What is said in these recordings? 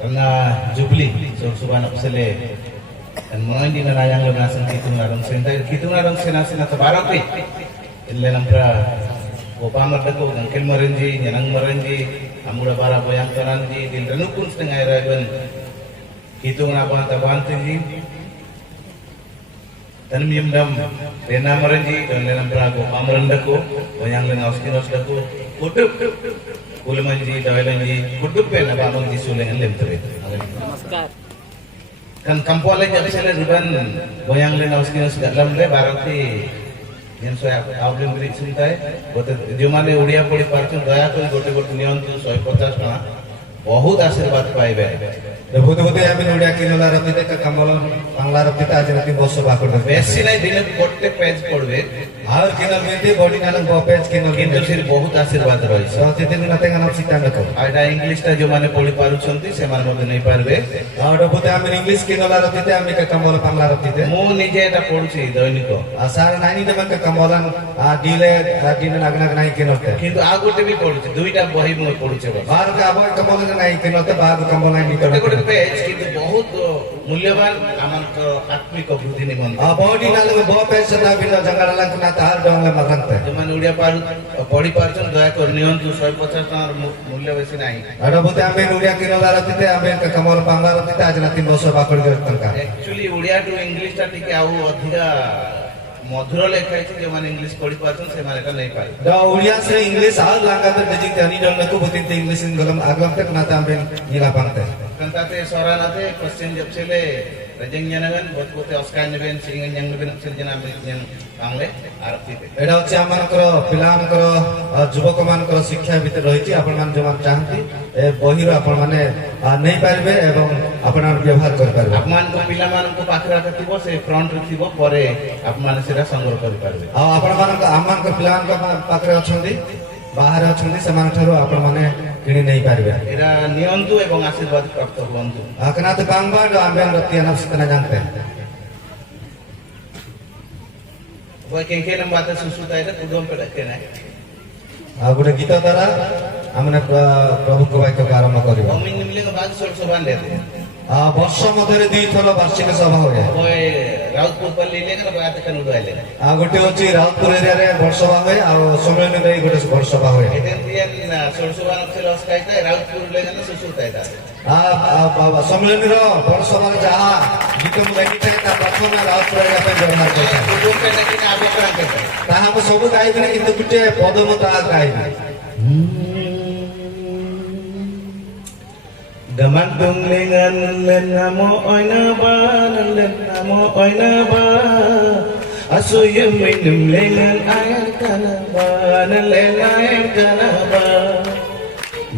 karena jubli suban apsele dan moin di narayang lo nasang kitung narang sena tabarapi ille nampra Opamar dako angkel marenji nyanang marenji amura bara boyang tananji dil renukun setengah ragan hitung apa tabantinji dan miumdam rena marenji dan lenam prago pamaran dako boyang lena oskinos dako kudup kulemanji dawelanji kudup pe na bamang ji sulengan lemtre नमस्कार kan kampole jadi sele ruban boyang lena oskinos dalam le barati yang saya problem beri cintai, bote jumane udia poli parcun daya kali gote niantu 150 na, बहुत आशीर्वाद पाइबे। बोते आमी उडिया किनला रतिते का कमल बांग्ला रतिते आज रति बस बाकर दे बेसी नै दिने गोटे पेज पढबे और किनल बेते बॉडी नालन बो पेज किनल किंतु फिर बहुत आशीर्वाद रहि सते दिन नते गनप सितांग को आइडा इंग्लिश ता जो माने पढि पारुछंती से मान मते नै पारबे और बोते आमी इंग्लिश किनला रतिते आमी का कमल बांग्ला रतिते मु निजे एटा पढुछि दैनिक आसार नानी दम का कमलन डिले दिन नगनग नाही किनते किंतु आ गोटे भी पढुछि दुईटा बही मु पढुछि बार का अब कमल नाही किनते बार कमल नाही गोटे निकल गोटे पेज किंतु बहुत मूल्यवान आमंक आत्मिक वृद्धि निमंत बॉडी नालन बो पेज सदा बिना जंगल लंक ना तार डंगले मरंते जो माने उडिया पारु पढि पारुछन दया कर नियंतु 150 टका मूल्य बेसी नाही और बोते आमी उडिया किनला रतिते आमी का कमल बांग्ला रतिते आज राति बस बाकर दे तंका एक्चुअली उडिया टू इंग्लिश ता टिके आउ अधिका मधुर लेखाई जो माने इंग्लिश पढि पाछन से माने का नहीं पाए द उडिया से इंग्लिश आल लागा तो डिजिट तनी डन को बतिन ते इंग्लिश इन गलम आगम तक ना ताम बेन निला पांगते कंताते सोरानाते क्वेश्चन जब चले रजंग जनगन बोते ऑस्कार नेबेन सिंगन जंग नेबेन सिरजना बेन बांग्ले आरतीते एडा होछि आमानकर पिलानकर युवक मानकर शिक्षा भितर रहिछि आपण मान जो मान चाहନ୍ତି ए बहिर आपण माने नै पारबे एवं आपण व्यवहार कर पारबे अपमान को पिला मान को पाखरा थिबो से फ्रंट रे थिबो परे अपमान सेरा संग्रह कर पारबे आ आपण मान आमानकर पिलानकर पाखरे अछंदी बाहर अछंदी समान ठरो आपण माने किनि नै पारबे एरा नियंतु एवं आशीर्वाद प्राप्त हुअन्तु आकना त बांगबा आम्बेन रतिया नफसतना जानते वो केन बात सुसुता है कुदम पे रखे ना गोटे गीत द्वारा आमने प्रभु को वाक्य आरंभ करिबा हम निमले का बात सोल सोबान देते वर्ष मध्य दुई थर वार्षिक सभा हुए वो राउतपुर पर ले लेकर बात कनु दोले गोटे होची राउतपुर एरिया रे वर्ष सभा हुए आ सम्मेलन रे गोटे वर्ष सभा हुए एतेन दियन सोल सोबान से लॉस कायता राउतपुर ले गन सुसुता है सम्मेलन रो वर्ष सभा जहां गीत मुलाकी ता प्रथम राउतपुर एरिया पे व्यवहार करता कुदम पे लेकिन आगे करा करता ताहा हम सब गाइबे किंतु गुटे पदमता गाइबे Gamantung lengan len namo oina ba len namo oina ba asuyem minum lengan air kana ba len air kana ba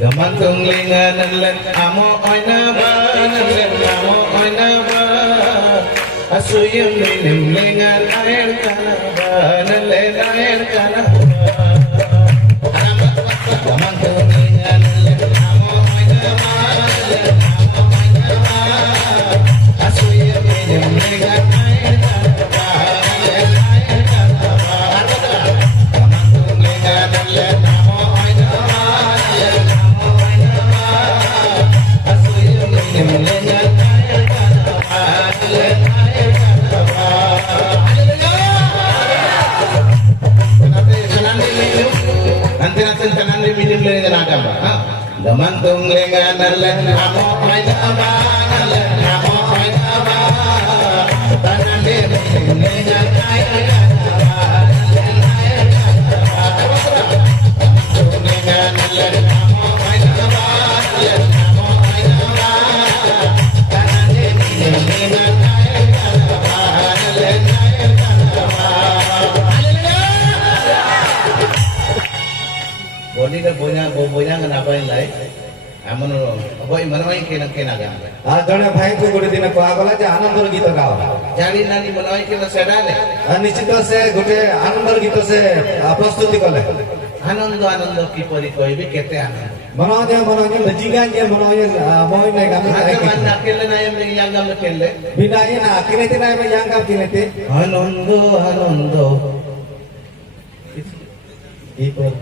Gamantung lengan len namo oina ba len namo oina ba asuyem minum lengan air kana ba len air kana ba Gamantung lengan len namo oina ba Gamantung lengan len namo oina ba len namo oina ba tanande lengan air kana len air kana gamantung lengan len namo oina ba len namo oina ba tanande lengan air kana len air kana bodi ka bonya kenapa yang lain amano boy manoi kena gam आ जने भाई को गोटे दिन कहा गला जे आनंदर गीत गाओ जानी नानी मनोई के सेडाले निश्चित से गोटे आनंदर गीत से प्रस्तुति कले आनंद आनंद की परि कहबे केते आनंद मनोज जिगान जे मनोज मोय नै गाम मन अकेले नै हम यांग गाम खेलले बिना ये ना किनेते ना में यांग गाम किनेते आनंद आनंद की पर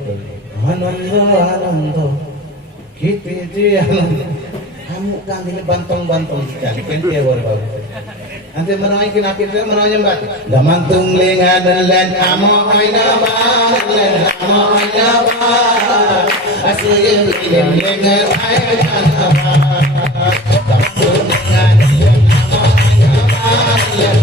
आनंद आनंद किते जे आनंद kamu kan ini bantong-bantong kan kenti ya baru baru nanti menaik kena kita menaik mbak gamantung lengan len kamu aina len kamu aina asuye lengan aina gamantung lengan len kamu aina len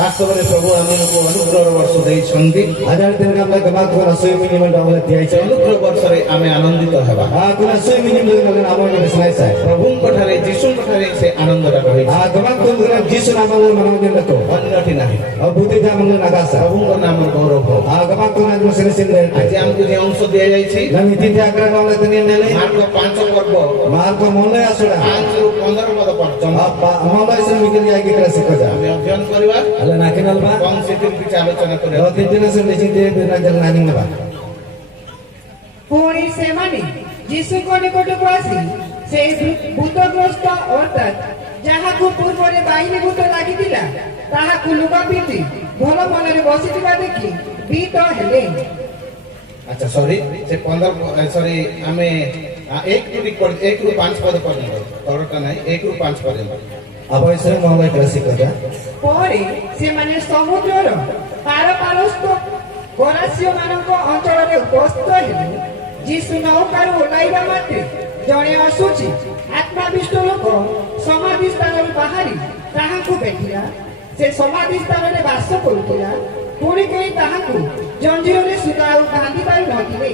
ବାସ୍ତବରେ ପ୍ରଭୁ ଆମମାନଙ୍କୁ ଅନୁଗ୍ରହର ବର୍ଷ ଦେଇଛନ୍ତି हजार दिन का मैं गमा को रसोई मिनिमम डाउन दिया ସେ ଅନୁଗ୍ରହ ବର୍ଷରେ ଆମେ ଆନନ୍ଦିତ ହେବା को रसोई मिनिमम लगन आमर में बिसनाई साय ପ୍ରଭୁଙ୍କ ଠାରେ ଯୀଶୁଙ୍କ ଠାରେ ସେ ଆନନ୍ଦଟା ରହିଛି गमा को जीसु नाम में मनम दिन को ଅନ୍ୟଠି ନାହିଁ और बुद्धि जा मंगल नागासा ପ୍ରଭୁଙ୍କ ନାମ ଗୌରବ गमा को नाम में सिने सिने ଆଜି ଆମକୁ ଯେ ଅଂଶ ଦିଆଯାଇଛି नमी तीन आग्रह नाम लेते नहीं नेले ମାର୍କ 5 ପର୍ବ मार को मोले आसुड़ा 5 ରୁ 15 ପଦ ପର୍ଯ୍ୟନ୍ତ हमारा इसमें निकल जाएगी कर सिखा जा ଆମେ ଅଧ୍ୟୟନ କରିବା अल्लाह नाकिनल बा କମ ସେଥିରେ କିଛି ଆଲୋଚନା କରିବା दो तीन दिन से निश्चित दे बिना जल नानी नबा ପୁଣି ସେମାନେ ଯୀଶୁଙ୍କ ନିକଟକୁ ଆସି ସେହି ଭୂତଗ୍ରସ୍ତ ଅର୍ଥାତ୍ ଯାହାକୁ ପୂର୍ବରେ ବାହିନୀ ଭୂତ ଲାଗିଥିଲା ତାହାକୁ ଲୁଗା ପିନ୍ଧି ଭଲ ମନରେ ବସିଥିବା ଦେଖି ଭୀତ ହେଲେ। ଆଚ୍ଛା ସରି ସେ 15 ସରି ଆମେ 1 ରୁ 5 ପଦ ପର୍ଯ୍ୟନ୍ତ ତଳଟା ନାହିଁ 1 ରୁ 5 ପର୍ଯ୍ୟନ୍ତ अब इसमें मोले कर सिखा जा ପରେ ସେମାନେ ସମୁଦ୍ରର ପାରପାରସ୍ଥ ଗରାସ୍ୟ ମାନଙ୍କ ଅଞ୍ଚଳରେ ଉପସ୍ଥିତ ହେଲେ। ଯୀଶୁ ନୌକାରୁ ଓହ୍ଲାଇବା ମାତ୍ରେ ଜଣେ ଅଶୁଚି ଆତ୍ମାବିଷ୍ଟ ଲୋକ ସମାଧି ସ୍ଥାନରୁ ବାହାରି ତାହାଙ୍କୁ ଭେଟିଲା। ସେ ସମାଧି ସ୍ଥାନରେ ବାସ କରୁଥିଲା। ପୁଣି କେହି ତାହାକୁ ଜଞ୍ଜିରରେ ସୁତା ଆଉ ବାନ୍ଧି ପାରିନଥିଲେ,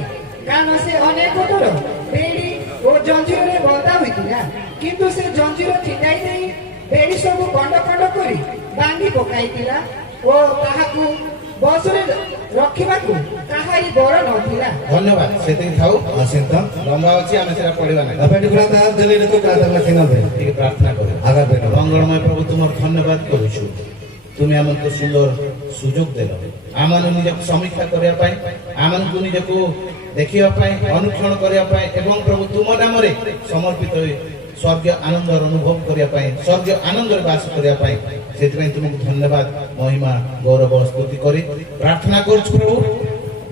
କାରଣ ସେ ଅନେକ ଥର ବେଡ଼ି ଓ ଜଞ୍ଜିରରେ ବନ୍ଧା ହୋଇଥିଲା। କିନ୍ତୁ ସେ ଜଞ୍ଜିର ଛିଣ୍ଡାଇ ଦେଇ ବେଡ଼ି ସବୁ ଖଣ୍ଡ ଖଣ୍ଡ କରି ବାନ୍ଧି ପକାଇଥିଲା ଓ ତାହାକୁ ବସରେ ରଖିବାକୁ କାହାରି ବଳ ନଥିଲା। ଧନ୍ୟବାଦ ସେତିକି ଥାଉ आसिंता ଲମ୍ବା ଅଛି ଆମେ ସେଟା ପଢିବା ନାହିଁ अपेटी प्राता जले को प्राता लखिना बे ଟିକେ ପ୍ରାର୍ଥନା କରିବା आगा बे ମଙ୍ଗଳମୟ ପ୍ରଭୁ ତୁମର ଧନ୍ୟବାଦ କରୁଛୁ ତୁମେ ଆମକୁ ସୁନ୍ଦର ସୁଯୋଗ ଦେଲ ଆମମାନଙ୍କୁ ନିଜକୁ ସମୀକ୍ଷା କରିବା ପାଇଁ ଆମମାନଙ୍କୁ ନିଜକୁ ଦେଖିବା ପାଇଁ ଅନୁକ୍ଷଣ କରିବା ପାଇଁ ଏବଂ ପ୍ରଭୁ ତୁମ ନାମରେ ସମର୍ପିତ ହୋଇ ସ୍ୱର୍ଗୀୟ ଆନନ୍ଦର ଅନୁଭବ କରିବା ପାଇଁ ସ୍ୱର୍ଗୀୟ ଆନନ୍ଦରେ ବାସ କରିବା ପାଇଁ ସେଥିପାଇଁ ତୁମକୁ ଧନ୍ୟବାଦ ମହିମା ଗୌରବ ସ୍ତୁତି କରି ପ୍ରାର୍ଥନା କରୁଛୁ ପ୍ରଭୁ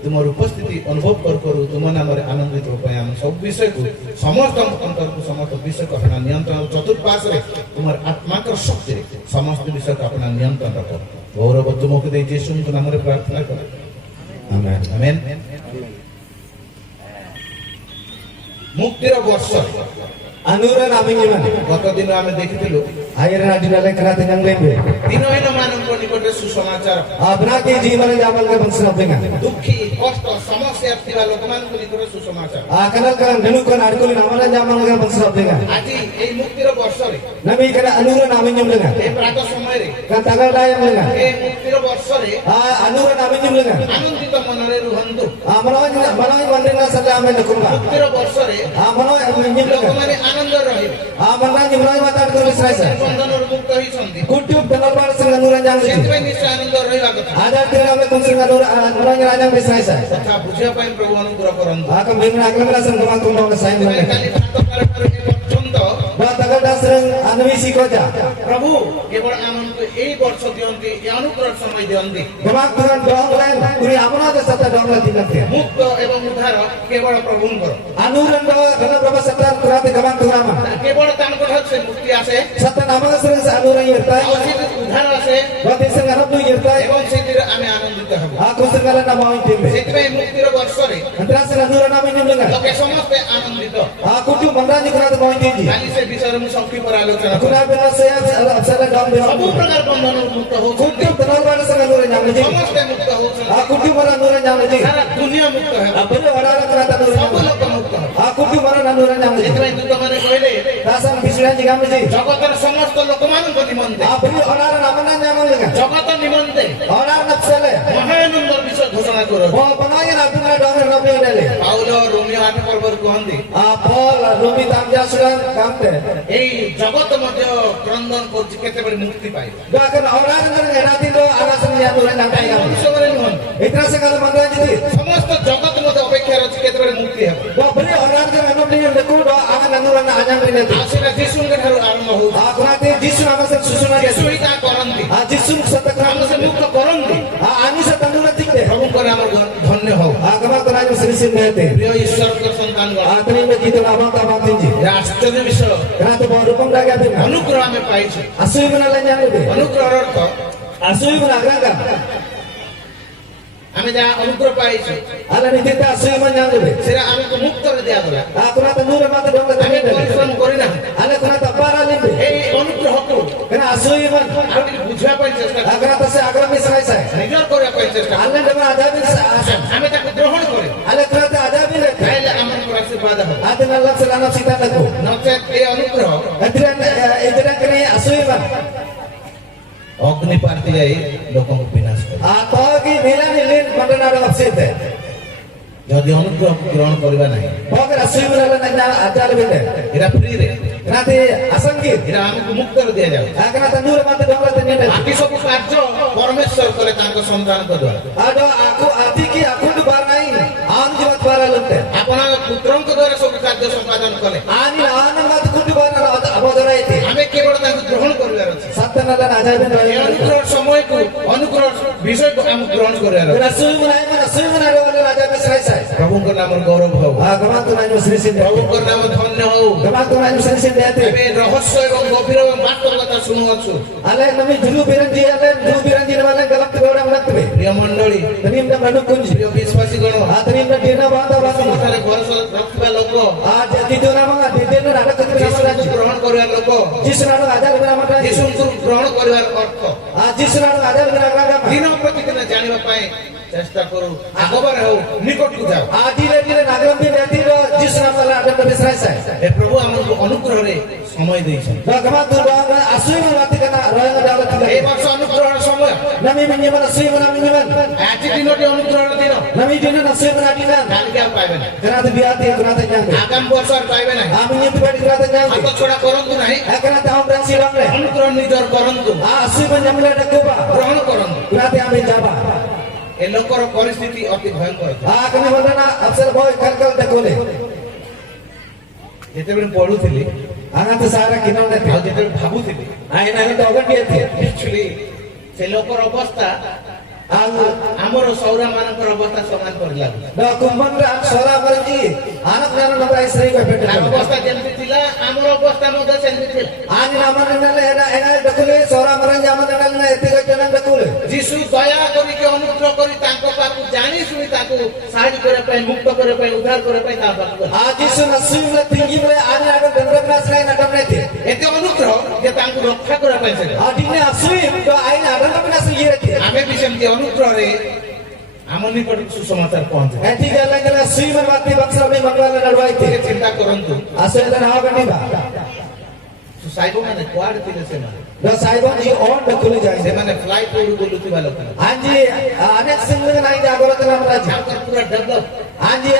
ତୁମର ଉପସ୍ଥିତି ଅନୁଭବ କରୁ କରୁ ତୁମ ନାମରେ ଆନନ୍ଦିତ ହେବା ପାଇଁ ଆମେ ସବୁ ବିଷୟକୁ ସମସ୍ତ ଅନ୍ତରକୁ ସମସ୍ତ ବିଷୟକୁ ଆପଣ ନିୟନ୍ତ୍ରଣ ଚତୁର୍ପାର୍ଶ୍ୱରେ তোমার আত্মাকর শক্তি সমস্ত বিষয়কে আপনার নিয়ন্ত্রণ রাখো। গৌরব তোমাকে দিয়ে যিশুଙ୍କ নামରେ প্রার্থনা করে, আমেন আমেন। মুক্তির বর্ষ Anuran aming iman. গত দিন আমি দেখিছিল Akhirnya adinale kerana yang lembe. দিনহীন মানব নিকটে সুসমাচার, Abna ke jiwan jamal ke bangsa dengan. দুঃখী কষ্ট সমস্যা ଥିବା ଲୋକମାନଙ୍କ ନିକଟରେ ସୁସମାଚାର। Kenal kan denu kan arkulin amalan jamal ke bangsa dengan. ଆଜି এই মুক্তির বর্ষরে Nabi kena anuran aming dengan. এই প্রাত সমୟରେ Kan tagal dayang dengan. এই মুক্তির বর্ষরে Anuran aming dengan. আনন্দিত মନରେ ରୁହନ୍ତୁ। Manoy mandina sada amin nakumba. মুক্তির বর্ষরে Manoy aming dengan. ଲୋକମାନେ ଆନନ୍ଦ ରହିବେ, Manoy manoy matar ko Israel. ବନ୍ଧନରୁ ମୁକ୍ତ ହୋଇଛନ୍ତି। Kutub kenal bar sing anuran jamal. ସେଥିପାଇଁ ନିଶ୍ଚୟ ଆନନ୍ଦ ରହିବା କଥା। Ada kira kami kumsing anuran rajang Israel. କଥା ବୁଝିବା ପାଇଁ ପ୍ରଭୁ ଅନୁଗ୍ରହ କରନ୍ତୁ। Akan bimna aklam lasan kemang kumang sayang ସେଥିପାଇଁ dengan. କାଲି ପ୍ରାତଃକାଳଠାରୁ ଏ ପର୍ଯ୍ୟନ୍ତ Tagal dasreng anwisi koja. ପ୍ରଭୁ କେବଳ ଆମକୁ ଏଇ ବର୍ଷ ଦିଅନ୍ତି, ଏ ଅନୁଗ୍ରହ ସମୟ ଦିଅନ୍ତି। Gemak Tuhan dong lain kuri amana ada sata dong la tinate. ମୁକ୍ତ ଏବଂ ଉଦ୍ଧାର କେବଳ ପ୍ରଭୁଙ୍କର। Anuran do kana berapa sata kurate gemak Tuhan ama. କେବଳ ତାଙ୍କ ଠାରୁ ସେ ମୁକ୍ତି ଆସେ, Sata nama sering sa anuran yertai. ଆଉ ସେଥିରୁ ଉଦ୍ଧାର ଆସେ Bati sing arab nu yertai. ଏବଂ ସେଥିରେ ଆମେ ଆନନ୍ଦିତ ହେବୁ। Aku segala nama intimbe. ସେଥିପାଇଁ ମୁକ୍ତିର ବର୍ଷରେ Antara sing anuran nama ini dengar. ଲୋକେ ସମସ୍ତେ ଆନନ୍ଦିତ। Aku tu mandrani kurate mau intimbe. କାଲି ସେ ବିଷୟରେ ମୁଁ ସଂକ୍ଷିପ୍ତରେ ଆଲୋଚନା Kuna କରିବି। bina saya absara dong ସବୁ dong. ପ୍ରକାର ବନ୍ଧନରୁ ମୁକ୍ତ ହଉଛନ୍ତି, Kutu tenal bar sing anuran nyamji. ସମସ୍ତେ ମୁକ୍ତ ହଉଛନ୍ତି, Aku tu mana anuran nyamji. ସାରା ଦୁନିଆ ମୁକ୍ତ ହେବ, Apune orang kurate anuran ସବୁ nyamji. ଲୋକ ମୁକ୍ତ ହେବ। Aku tu mana anuran nyamji. ସେଥିପାଇଁ ଦୂତମାନେ କହିଲେ Dasan bisulan jigamji. ଜଗତର ସମସ୍ତ ଲୋକମାନଙ୍କ ନିମନ୍ତେ, Apune orang nama nyamang dengar. ଜଗତ ନିମନ୍ତେ Orang napsale. ମହାନନ୍ଦର ବିଷୟ ଘୋଷଣା କର। Oh, penanya nabi mana dong nabi dale. Paul Romeo 8 ପର୍ବରୁ କୁହନ୍ତି, Paul Rumi tamja sudah kamte. ଏଇ ଜଗତ ମଧ୍ୟ କ୍ରନ୍ଦନ କରୁଛି କେତେବେଳେ ମୁକ୍ତି ପାଇବ। Bahkan orang dengan enati lo alasan yang tulen nampai ଏଇ kamu. ମନୁଷ୍ୟମାନେ ନୁହନ୍ତି, Itra segala mana jadi. ସମସ୍ତ ଜଗତ ମଧ୍ୟ ଅପେକ୍ଷାରେ ଅଛି କେତେବେଳେ ମୁକ୍ତି ହେବ। Wah beri orang dengan enati yang dekul do akan anuran ajang ini. ଆଉ ସେଟା ଯୀଶୁଙ୍କ ଠାରୁ ଆରମ୍ଭ ହଉଛି। Aku nanti jisu nama sen susuna ଯୀଶୁ jadi. ହିଁ ତାହା କରନ୍ତି, Jisu setekram ଆମ ସେ ମୁକ୍ତ କରନ୍ତି। ani setanuran tikde. ପ୍ରଭୁଙ୍କର ଆମର ଧନ୍ୟ ହଉ। Agama tenanya serisin nete. ପ୍ରିୟ ଈଶ୍ୱରଙ୍କ ସନ୍ତାନଗଣ, Terima kita abang tabang tinggi. ଏ ଆଶ୍ଚର୍ଯ୍ୟ ବିଷୟ Karena tu baru rupang daga dengan. ଅନୁଗ୍ରହ ଆମେ ପାଇଛୁ। Asui mana lanyang lebih. ଅନୁଗ୍ରହର ଅର୍ଥ Asui mana agak. ଆମେ ଯାହା ଅନୁଗ୍ରହ ପାଇଛୁ Ala ni kita asui mana yang lebih. ସେଟା ଆମକୁ ମୁକ୍ତରେ ଦିଆଗଲା। Aku nanti nure mata dong ଆମେ tanya. ପରିଶ୍ରମ କରିନାହୁଁ, Ala kuna tapara lebih. ଏଇ ଅନୁଗ୍ରହକୁ Karena asui man. ଆଉ ଟିକେ ବୁଝିବା ପାଇଁ ଚେଷ୍ଟା କରୁ, Agar atas agama Israel saya. ନିଜର କରିବା ପାଇଁ ଚେଷ୍ଟା କରୁ। Allah dapat adabin asa. ଆମେ ତାକୁ ଗ୍ରହଣ କରେ, Allah kerana adabin itu. ତାହେଲେ ଆମଙ୍କର ଆଶୀର୍ବାଦ ହେବ। Adin Allah selana sita lagu. ନଚେତ୍ ଏ ଅନୁଗ୍ରହ Adiran ediran kini asui man. ଅଗ୍ନି ପାର୍ଟି ଯାଇ ଲୋକଙ୍କୁ ବିନାଶ କରେ। Atau ki nila nilin mana nara opsite. ଯଦି ଅନୁଗ୍ରହକୁ ଗ୍ରହଣ କରିବା ନାହିଁ, Pokok asui mana nanya ajar lebih. ଏଟା ଫ୍ରିରେ, Nanti asangkit. ଏଟା ଆମକୁ ମୁକ୍ତରେ ଦିଆଯାଉଛି। Akan atas nure mata dong tanya. ବାକି ସବୁ କାର୍ଯ୍ୟ ପରମେଶ୍ୱର କଲେ ତାଙ୍କ ସନ୍ତାନଙ୍କ ଦ୍ୱାରା। Ada aku hati ki aku tu barai. Anu jumat bara lunte. ଆପଣ ପୁତ୍ରଙ୍କ ଦ୍ୱାରା ସବୁ କାର୍ଯ୍ୟ ସମ୍ପାଦନ kole। Ani anu mata kudu bara abodara itu. ଆମେ କେବଳ ତାଙ୍କୁ ଗ୍ରହଣ କରିବାର ଅଛି। Satana adabin ଏ rayu. ଅନୁଗ୍ରହ ସମୟକୁ, ଅନୁଗ୍ରହ ବିଷୟକୁ ଆମକୁ ଗ୍ରହଣ କରିବାର ଅଛି। Asui mana ada adabin Israel saya. ପ୍ରଭୁଙ୍କ ନାମର ଗୌରବ ହଉ, Agama tu nanya serisin. ପ୍ରଭୁଙ୍କ ନାମ ଧନ୍ୟ ହଉ। Agama tu nanya serisin dia tu. ଏବେ ରହସ୍ୟ ଏବଂ ଗଭୀର ଏବଂ ବାସ୍ତବ କଥା ଶୁଣୁଅଛୁ। Ale nami dulu biranji nama galak tu orang nak tu. ପ୍ରିୟ ମଣ୍ଡଳୀ, Tenim dah manuk kunci. ପ୍ରିୟ ବିଶ୍ୱାସୀ ଗଣ, Tenim dah dina banda banda. ସମସ୍ତରେ ଭରସା ରଖିଥିବା ଲୋକ, Jadi tu nama dina ada ketemu nama ଯୀଶୁଙ୍କୁ lagi. ଗ୍ରହଣ କରିବା ଲୋକ, Jisu nama ada nama lagi. ଯୀଶୁଙ୍କୁ ଗ୍ରହଣ କରିବାର ଅର୍ଥ Jisu nama ada nama lagi. ଦିନ ପ୍ରତିଦିନ ଜାଣିବା ପାଇଁ ଚେଷ୍ଟା କରୁ। ଆଗବରେ ହଉ, ନିକଟକୁ ଯାଉ। Adile nagaram bi nanti lo jisu nama ada nama Israel saya. ଏ ପ୍ରଭୁ ଆମକୁ ଅନୁଗ୍ରହରେ ସମୟ ଦେଇଛନ୍ତି। Agama tu doang asui mana mati kena royang ada ଏ Allah. ବର୍ଷ ଅନୁଗ୍ରହର ସମୟ, Nami menyebar asui mana menyebar. ଆଜି ଦିନଟି ଅନୁଗ୍ରହର ଦିନ, Nami dina asui mana dina. କାଲିକି ଆଉ ପାଇବେ ନାହିଁ। Kena tu biati kena tu nyampe. ଆଗାମୀ ବର୍ଷ ଆଉ ପାଇବେ ନାହିଁ। Amin itu badi kena tu nyampe. ହାତ ଛଡା କରନ୍ତୁ ନାହିଁ, Kena tahu dan silang le. ଅନୁଗ୍ରହ ନିଜର କରନ୍ତୁ, Asui menyampe ada kuba. ଗ୍ରହଣ କରନ୍ତୁ। Kena tu ambil jawab. ଏ ଲୋକର ପରିସ୍ଥିତି ଅତି ଭୟଙ୍କର ଥିଲା। Kena mana absar boy kalkal dekole. ଯେତେବେଳେ ପଢୁଥିଲି Anak tu sahara kinal ଆଉ dek. ଯେତେବେଳେ ଭାବୁଥିଲି, Aina ini dogan dia tu. Actually ସେ ଲୋକର ଅବସ୍ଥା ଆମର ସୌରା ମାନଙ୍କର ଅବସ୍ଥା ସମାନ କରି ଲାଗୁଛି। ଦ କୁମ୍ଭନରେ ଆମ ସରା କରିଛି ଆନକ ନାନ ନମ୍ବର ଆଇସରି କପେଟ ତାଙ୍କ ଅବସ୍ଥା ଯେମିତି ଥିଲା ଆମର ଅବସ୍ଥା ମଧ୍ୟ ସେମିତି ଥିଲା। ଆନି ଆମର ନେଲେ ଏନା ଏନା ଦେଖୁଲେ ସରା ମରଞ୍ଜି ଆମ ନେଲେ ନା ଏତେ କଇଚନ ଦେଖୁଲେ ଯୀଶୁ ଦୟା କରିକି ଅନୁଗ୍ରହ କରି ତାଙ୍କ ପାଖକୁ ଜାଣି ଶୁଣି ତାକୁ ସାହାଯ୍ୟ କରିବା ପାଇଁ ମୁକ୍ତ କରିବା ପାଇଁ ଉଦ୍ଧାର କରିବା ପାଇଁ ତା ପାଖକୁ ଗଲେ। आ जिसु नसीब थिंगी में आने आगे दंडनास लाइन अटमने थे ଏତେ ଅନୁଗ୍ରହ ଯେ ତାଙ୍କୁ ରକ୍ଷା କରିବା ପାଇଁ ସେ आ दिने असुई तो आइन अटमनास ये थे ଆମେ ବି ସେମିତି ଅନୁଗ୍ରହରେ ଆମ ନିକଟକୁ ସୁସମାଚାର ପହଞ୍ଚେ। ऐठी गला गला सुई में बात बक्सा में मंगवाला लड़वाई थे ଚିନ୍ତା କରନ୍ତୁ असले ना हाव गनी बा ସାଇବ ମାନେ କୁଆଡେ ଥିଲେ ସେମାନେ? द साइबन जी और डकुले जाए ସେମାନେ ଫ୍ଲାଇଟ୍ ଉଡୁ ବୁଲୁଥିବା ଲୋକ आंजी अनेक सिंह नाई जागरत नाम राज ତାଙ୍କର ପୁରା ଡେଭଲପ। आंजी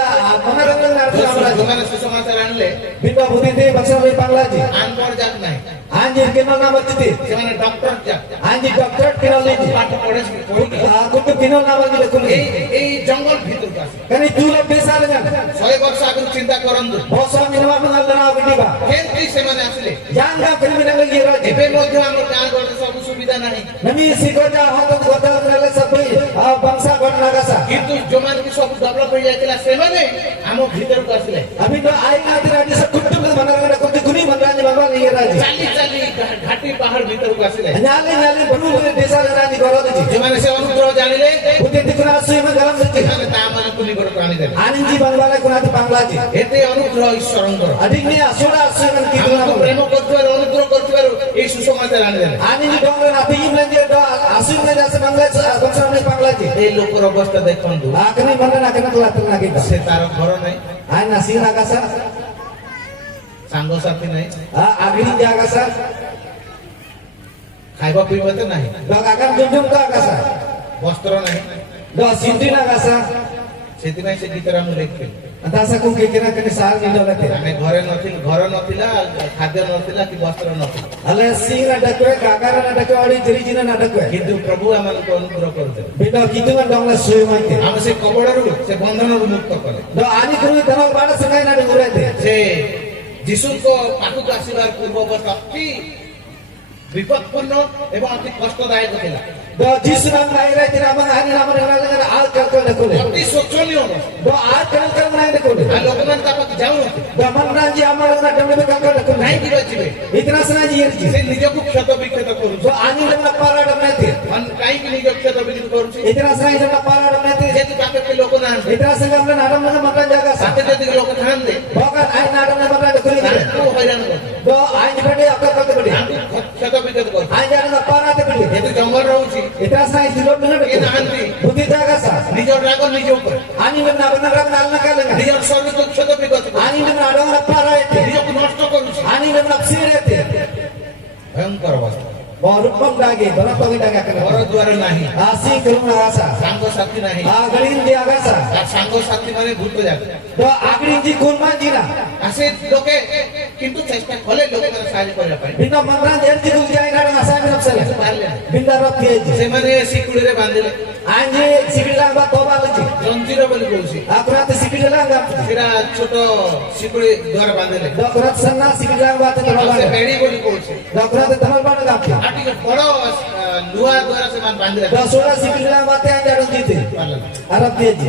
मनोरंजन नाम राज ସେମାନେ ସୁସମାଚାର ଆଣିଲେ बिंबा बुद्धि थे बक्सा में बांग्ला जी ଆନପଢ ଯାକ ନାହିଁ, आंजी के नाम अच्छी ସେମାନେ ଡକ୍ଟର ଯାକ आंजी डॉक्टर किनोली जी ପାଠ ପଢିକି कुछ किनो नाम जी देखुले ଏଇ ଜଙ୍ଗଲ ଭିତରକୁ ଆସିଲେ। कनी तू लोग बेसार ना 100 ବର୍ଷ ଆଗରୁ ଚିନ୍ତା କରନ୍ତୁ बहुत सा मिनवा में लड़ा गनी बा କେମିତି ସେମାନେ ଆସିଲେ। जान का क्रिमिनल ये राज ଏବେ ମଧ୍ୟ ଆମ ଗାଁ ଗହଳିରେ ସବୁ ସୁବିଧା ନାହିଁ, नमी सिको जा हो तो गोता उतरले सब आ बंसा गण लगासा କିନ୍ତୁ ଯୋଉମାନେ କି ସବୁ ଡେଭଲପ ହେଇଯାଇଥିଲା ସେମାନେ ଆମ ଭିତରକୁ ଆସିଲେ। अभी तो आई ना तेरा जैसे कुट्टू में मनरंगना कुछ गुनी मनराज भगवान ये राज ଚାଲି ଚାଲି ଘାଟି ପାହାଡ ଭିତରକୁ ଆସିଲେ। नाले नाले बनु बनु देशा राज गरो दे ଯୋଉମାନେ ସେ ଅନୁଗ୍ରହ ଜାଣିଲେ उते दिखना सुई में गरम दे ସେମାନେ ତା ମାନଙ୍କୁ ନିକଟକୁ ଆଣିଦେଲେ। आनंद जी बनवाला कुनात बांग्ला जी ଏତେ ଅନୁଗ୍ରହ ଈଶ୍ୱରଙ୍କର अधिक ने असोड़ा सुई में की ଆମକୁ दुना ପ୍ରେମ କରୁଥିବାରୁ ଅନୁଗ୍ରହ କରୁଥିବାରୁ ଏଇ ସୁସମାଚାର ଆଣିଦେଲେ। आनंद जी डोंगर नाती ही में जो आसुई में जैसे बांग्ला बंसा में बांग्ला जी ଏଇ ଲୋକର ଅବସ୍ଥା ଦେଖନ୍ତୁ, आखनी मन ना कना तो ना की ସେ ତାର ଘର ନାହିଁ, आय ना सी लगासा ସାଙ୍ଗସାଥି ନାହିଁ, आ आगरी जागासा ଖାଇବା ପିଇବା ତ ନାହିଁ, डॉग आगर जुम का आगासा ବସ୍ତ୍ର ନାହିଁ। डॉ सिंटी लगासा ସେଥିପାଇଁ ସେ ଗୀତଟା ମୁଁ ଲେଖିଥିଲି। अंदासा को के केना कने सार नि डलते ଆମେ ଘର ନଥିଲା, ଖାଦ୍ୟ ନଥିଲା କି ବସ୍ତ୍ର ନଥିଲା, अले सिंह ना डकवे काकार ना डकवे और जरी जिना ना डकवे କିନ୍ତୁ ପ୍ରଭୁ ଆମମାନଙ୍କୁ ଅନୁଗ୍ରହ କରୁଥିଲେ। बेटा कितुमा डंगला सोय माइते ଆମେ ସେ କବଳରୁ ସେ ବନ୍ଧନରୁ ମୁକ୍ତ କଲେ। दो आनी कुनी तनो बाड़ संगाय ना डुरे थे ସେ ଯୀଶୁଙ୍କ ପାଖକୁ ଆସିବାର ପୂର୍ବ ଅବସ୍ଥା ଅତି ବିପଦପୂର୍ଣ୍ଣ ଏବଂ ଅତି କଷ୍ଟଦାୟକ ଥିଲା, दो जिस नाम नाइरा तेरा मन आनी नाम ना लगा आल कर डकोले ଅତି ଶୋଚନୀୟ ଅବସ୍ଥା। दो आल कर ना डकोले ଆଉ ଲୋକମାନେ ତା ପାଖକୁ ଯାଉନଥିଲେ, दो मन ना जी अमर ना डमले में कर डकोले କାହିଁକି ଯିବେ? इतना सना जी ये जी ସେ ନିଜକୁ କ୍ଷତ ବିକ୍ଷତ କରୁଛି। दो आनी डमला पारा डमने थे କାହିଁକି ନିଜ କ୍ଷତ ବିକ୍ଷତ କରୁଛି? इतना सना डमला पारा डमने थे ଯେହେତୁ ପାଖରେ ଲୋକ ନାହାନ୍ତି, इतना संग हमने नाडम में मत जागा सा ପାଖରେ ଯଦି ଲୋକ ଥାଆନ୍ତେ भगत आय नाडम में मत डकोले ତାଙ୍କୁ ହଇରାଣ କରୁଛି, दो आय बड़े आपका करते बड़े ତାଙ୍କୁ କ୍ଷତ ବିକ୍ଷତ କରୁଛି। आय जाने पारा ते बड़े ଯେହେତु ଜଙ୍ଗଲ ରହୁଛି, इतना सना दिलो में କିଏ ନାହାନ୍ତି, बुद्धि जागा सा ନିଜ ରାଗ ନିଜ ଉପରେ, आनी में ना बना रंग नाल ना कर लेंगे ନିଜର ଶରୀରକୁ କ୍ଷତ ବିକ୍ଷତ କରୁଛି, आनी में ना डोंग रप्पा रहे थे ନିଜକୁ ନଷ୍ଟ କରୁଛି। आनी में ना पसी रहे थे ଭୟଙ୍କର ଅବସ୍ଥା। बहुत रूपम डागे बना तो भी डागा ଘର करना ଦ୍ୱାର ନାହିଁ, आसी करूँ ना आसा ସାଙ୍ଗସାଥି ନାହିଁ, आगरीन जी आगासा ତା ସାଙ୍ଗସାଥି ମାନେ ଭୂତ ଯାକ। तो आगरीन जी कुलमान जी ना ଆସେ ଲୋକେ କିନ୍ତୁ ଚେଷ୍ଟା କଲେ ଲୋକମାନେ ସାହାଯ୍ୟ କରିବା ପାଇଁ, बिना मनरान देर जी कुछ जाए ना आसा में नफसले ପାରିଲେ ନାହିଁ। बिंदा रख किए जी ସେମାନେ ଶିକୁଳିରେ ବାନ୍ଧିଲେ, आंजे सिकिल लांगा तो बाल जी ଜଞ୍ଜିର ବୋଲି କହୁଛି, आकुरात सिकिल लांगा ସେଟା ଛୋଟ ଶିକୁଳି ଦ୍ୱାରା ବାନ୍ଧିଲେ। डॉक्टरात सन्ना सिकिल लांगा तो ଆଉ ସେ बाल ବେଡି ବୋଲି କହୁଛି, डॉक्टरात धमल बाल गाप ଆଉ ଟିକେ ବଡ ଲୁହା ଦ୍ୱାରା ସେମାନେ ବାନ୍ଧିଲେ। तो सोलह सिकिल लांगा ते आंजा डों जीते ପାରିଲେ ନାହିଁ। अरब दिए जी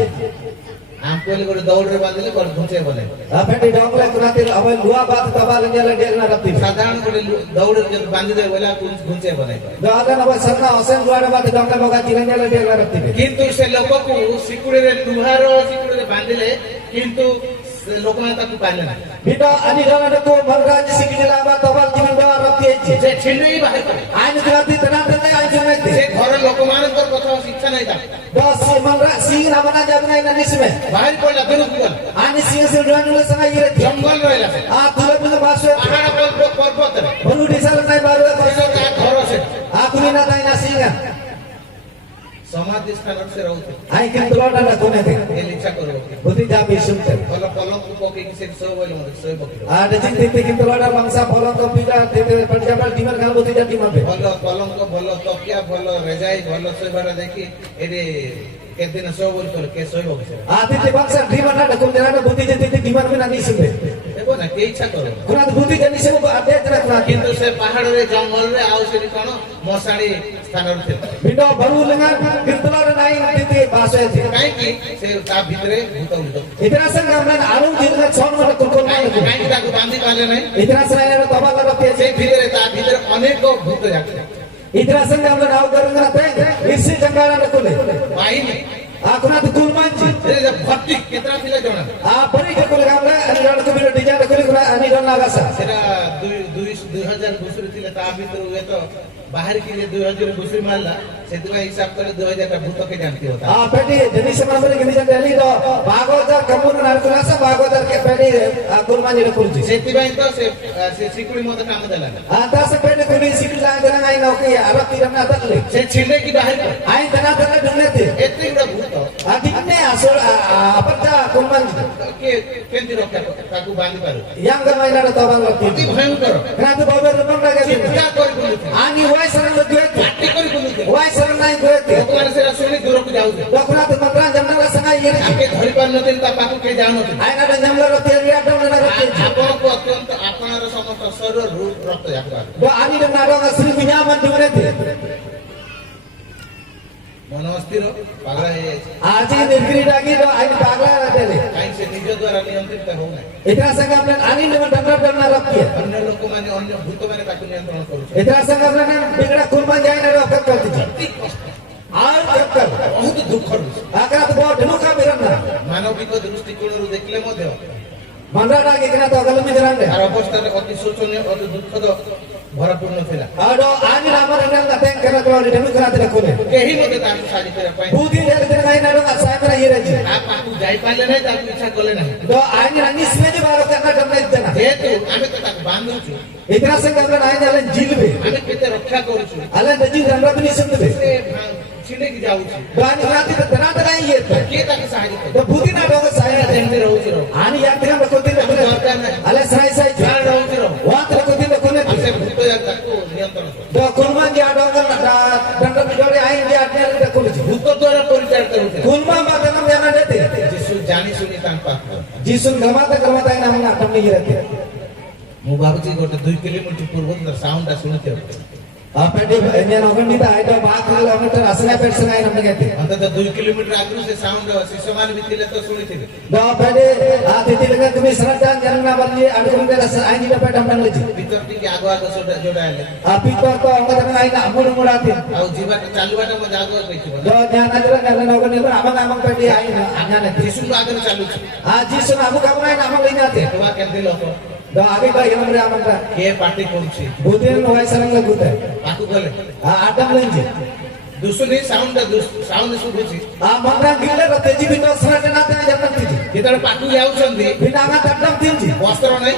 ଆମ କହିଲେ ଗୋଟେ ଦୌଡ଼ରେ ବାନ୍ଧିଲେ ଗୋଟେ ଘୁଞ୍ଚେଇ ବନେଇ। अबे डॉक्टर कुराते अब लुआ बात तबाल जाला डेल ना रत्ती ସାଧାରଣ ଗୋଟେ ଦୌଡ଼ରେ ଯଦି ବାନ୍ଧିଦେବେ ବୋଲେ ଘୁଞ୍ଚେଇ ବନେଇ ପାରେ। दादा ना सरना हसन लुआ बात डॉक्टर बगा चिरंजला डेल ना रत्ती କିନ୍ତୁ ସେ ଲୋକକୁ ଶିକୁଳିରେ ଲୁହାର ଶିକୁଳିରେ ବାନ୍ଧିଲେ କିନ୍ତୁ ସେ ଲୋକମାନେ ତାକୁ ପାରିଲେ ନାହିଁ। बिना अनि गाना को मरगाज सिकिल लांगा तबाल जिंदा रत्ती जी ସେ ଛିଣ୍ଡି ବାହାରି ପଡେ। आइन कुराती तना तना आइन ସେ जमेते ଘର ଲୋକମାନଙ୍କର କଥା ଶିକ୍ଷା ନାହିଁ ତାକୁ, दस मनरा सिंह ना बना जाबना इन निसमे ବାହାରି ପଡିଲା ଦୂରକୁ ଗଲା, आनि सिंह से डोन संगा ये ଜଙ୍ଗଲ ରହିଲା ସେ, आ तुले बिना बासो ପାହାଡ଼ ପର୍ବତରେ बनु डिसाल नाही बारो ସେ ତା ଘର ସେ आ कुनी ना ताई ना सिंह ସମାଧି ସ୍ଥାନରେ ସେ ରହୁଥିଲେ। आई के तुलोटा ना कोने थे ଏ ଇଚ୍ଛା କରିବ बुद्धि जाबी सुनते ଭଲ ପଲଙ୍କ ପକେଇକି ସେଠି ଶୋଇ ବୋଇଲେ ମୋତେ ଶୋଇ ପକେଇବ। आ दजिन ते के तुलोटा वंशा फलो तो पिला ते पड़ जाबल टीमर गाल बुद्धि जाती मबे ଭଲ ପଲଙ୍କ ଭଲ ତକିଆ ଭଲ ରେଜାଇ ଭଲ ଶୋଇବାଟା ଦେଖି ଏଠି କେଦିନ ସୋ ବୋଲି କହିଲେ କେ ଶୋଇବ କି ସେଟା आती ते बक्सा ढीमना डकुल जरा बुद्धि जति ते ढीमन में नहीं सुनबे ହେବ ନା କେ ଇଚ୍ଛା କର कुना बुद्धि जनि से आते जरा कुना କିନ୍ତୁ ସେ ପାହାଡ଼ରେ ଜଙ୍ଗଲରେ ଆଉ ସେଠି କଣ ମଶାଣି ସ୍ଥାନରେ ଥିଲା बिंडो बरु लंगा गिरतला नहीं ते बासो थे କାହିଁକି ସେ ତା ଭିତରେ ଭୂତ ଭୂତ इतना संग हमने आरो जिन सोन मन कुल କାହିଁକି ତାକୁ ବାନ୍ଧି ପାରିଲେ ନାହିଁ इतना समय ने तबा करते ସେ ଭିତରେ ତା ଭିତରେ ଅନେକ ଭୂତ ଯାକ इतना संग हमने नाव करूंगा ते इसी जंगारा न कुले ବାହିନୀ आकुना तो कुल मांची ଭର୍ତ୍ତି କେତେଟା ଥିଲା ଜଣା आ बड़ी के कुल हमने अनिगण को बिलो डिजाइन कुल कुला अनिगण नागासा ସେଟା 2000 ଘୁଷୁରି ଥିଲେ ତା ଭିତରୁ ହୁଏ ତ ବାହାରିକି 2000 ଘୁଷୁରି ମାରିଲା ସେଥିପାଇଁ ହିସାବ କଲେ 2000 ଟା ଭୂତ କେ ଜାଣିଥିବ ତା आ पेटी जनी से मन में गिनी जली तो भागवत कमुन नारकुलासा भागवत के पेटी कुल मांची रे कुलजी ସେଥିପାଇଁ ତ ସେ ଶିକୁଳି ମତେ କାମ ଦେଲା आ ता से पेटी कुली सिकला जरा आई नौकी अरब तीरम ना तले ସେ ଛିଣ୍ଡେ କି ବାହାରି आई तना तना ढूंढने थे ଏତେ ଗୁଡା ଭୂତ आ कितने असुर अपरता कुल मांची କିଏ କେମିତି ରକ୍ଷା ତାକୁ ବାନ୍ଧି ପାରୁ yang gamai na tawang ଅତି lati ଭୟଙ୍କର kana tu babar rumang lagi ଚିତ୍କାର କରି ବୁଲୁଥିଲେ ani wai sarang lagi ପାଟି କରି ବୁଲୁଥିଲେ wai sarang nai gue ଲୋକମାନେ ସେଟା ଶୁଣି ଦୂରକୁ ଯାଉଥିଲେ dokuna tu matra jamna la sangai yeri ତାକେ ଧରି ପାରୁନଥିଲେ ତା ପାଖକୁ କେହି ଯାଉନଥିଲେ ai na jamla ro tiari ada na ro ଆପଣଙ୍କୁ ଅତ୍ୟନ୍ତ ଆପଣଙ୍କର ସମସ୍ତ ଶରୀରରୁ ରକ୍ତ ଯାକ do ani na ro asri binyaman dumre the ମନ ଅସ୍ଥିର ପାଗଳା ହେଇଯାଇଛି aji nirgiri dagi do ai pagla rate କାହିଁକି ସେ ନିଜ ଦ୍ୱାରା ନିୟନ୍ତ୍ରିତ ହଉନାହିଁ itra sanga apne ani na damra damna rakhiya ଅନ୍ୟ ଲୋକମାନେ ଅନ୍ୟ ଭୂତମାନେ ତାକୁ ନିୟନ୍ତ୍ରଣ କରୁଛନ୍ତି itra sanga apne bigra kulman jai na ro karti ଅତି କଷ୍ଟ aur kar ବହୁତ ଦୁଃଖ ରହୁଛି akra tu bo dhuka biranna ମାନବିକ ଦୃଷ୍ଟିକୋଣରୁ ଦେଖିଲେ ମଧ୍ୟ mandra dagi kana to galmi jarande ତାର ଅବସ୍ଥାରେ ଅତି ଶୋଚନୀୟ ଅତି ଦୁଃଖଦ ଭରପୂର୍ଣ୍ଣ ଥିଲା ado ani ramar na teng kana to dhenu karate rakole କେହି ମଧ୍ୟ ତାକୁ ସାହାଯ୍ୟ କରିବା ପାଇଁ budi dari dengan naik nado saya pernah ira ji ତା ପାଖକୁ ଯାଇପାରିଲେ ନାହିଁ ତାକୁ ଇଚ୍ଛା kole ନାହିଁ do ani anis meje baro karena karena jana ଯେହେତୁ ଆମେ ତ ତାକୁ ବାନ୍ଧୁଛୁ itna se karena naik jalan jilbe ଆମେ କେତେ ରକ୍ଷା କରୁଛୁ ala daji randa bini sundbe ସେ ଛିଣ୍ଡିକି ଯାଉଛି do ani rati tera tera ye କିଏ ତାକୁ ସାହାଯ୍ୟ କରିବ do budi na do saya ଯେମିତି ରହୁଛି ରହୁ ani yang tengah berkutin ala sai sai ଯାହା ରହୁଛି ରହୁ wa terkutin kone ଆଉ ସେ ଭୂତ ଯାକ ତାକୁ ନିୟନ୍ତ୍ରଣ କରୁ do kurman dia do kan danda jore ain dia adnya kulici ଭୂତ ଦ୍ୱାରା ପରିଚାଳିତ ହେଉଥିଲା kurma matanam jana dete ଯୀଶୁ ଜାଣି ଶୁଣି ତାଙ୍କ ପାଖକୁ jisun gamata ina manga tamni girate ମୁଁ ଭାବୁଛି ଗୋଟେ 2 କିଲୋମିଟର ପୂର୍ବରୁ ତାର ସାଉଣ୍ଡ ଟା ଶୁଣିଥିବ apedi nya nogandi ta aita ba kilometer asna person aina mangate ଅନ୍ତତଃ 2 କିଲୋମିଟର ଆଗରୁ ସେ ସାଉଣ୍ଡ ଶିଶୁମାନେ ବି ଥିଲେ ତ ଶୁଣିଥିବେ do apedi atiti dengan kami serajan jangan bali adum de rasa aini dapat damang leji ଭିତର ଟିକେ ଆଗ ଆଗ ଯୋଡା ହେଲେ api to angkatan aina amur murati ଆଉ ଯିବାଟା ଚାଲିବାଟା ମଧ୍ୟ ଆଗ ଆଗ ହେଇଥିବ do nya najra kana nogandi amang amang pedi aina anya ne ଯୀଶୁଙ୍କ ଆଗରେ ଚାଲୁଛି jisun amu kamu aina amang linate ବା କେମିତି ଲୋକ do agi ba yamre amang ta କିଏ ପାର୍ଟି କରୁଛି budin wai sarang lagute ତାକୁ ଗଲେ adam lenji ଦୁଶୁନି ସାଉଣ୍ଡ ଶୁଭୁଛି mangra gile ro teji bino srate na tena jaman tiji ଯେତେବେଳେ ପାଖକୁ ଯାଉଛନ୍ତି binanga tadam tinji ବସ୍ତ୍ର ନାହିଁ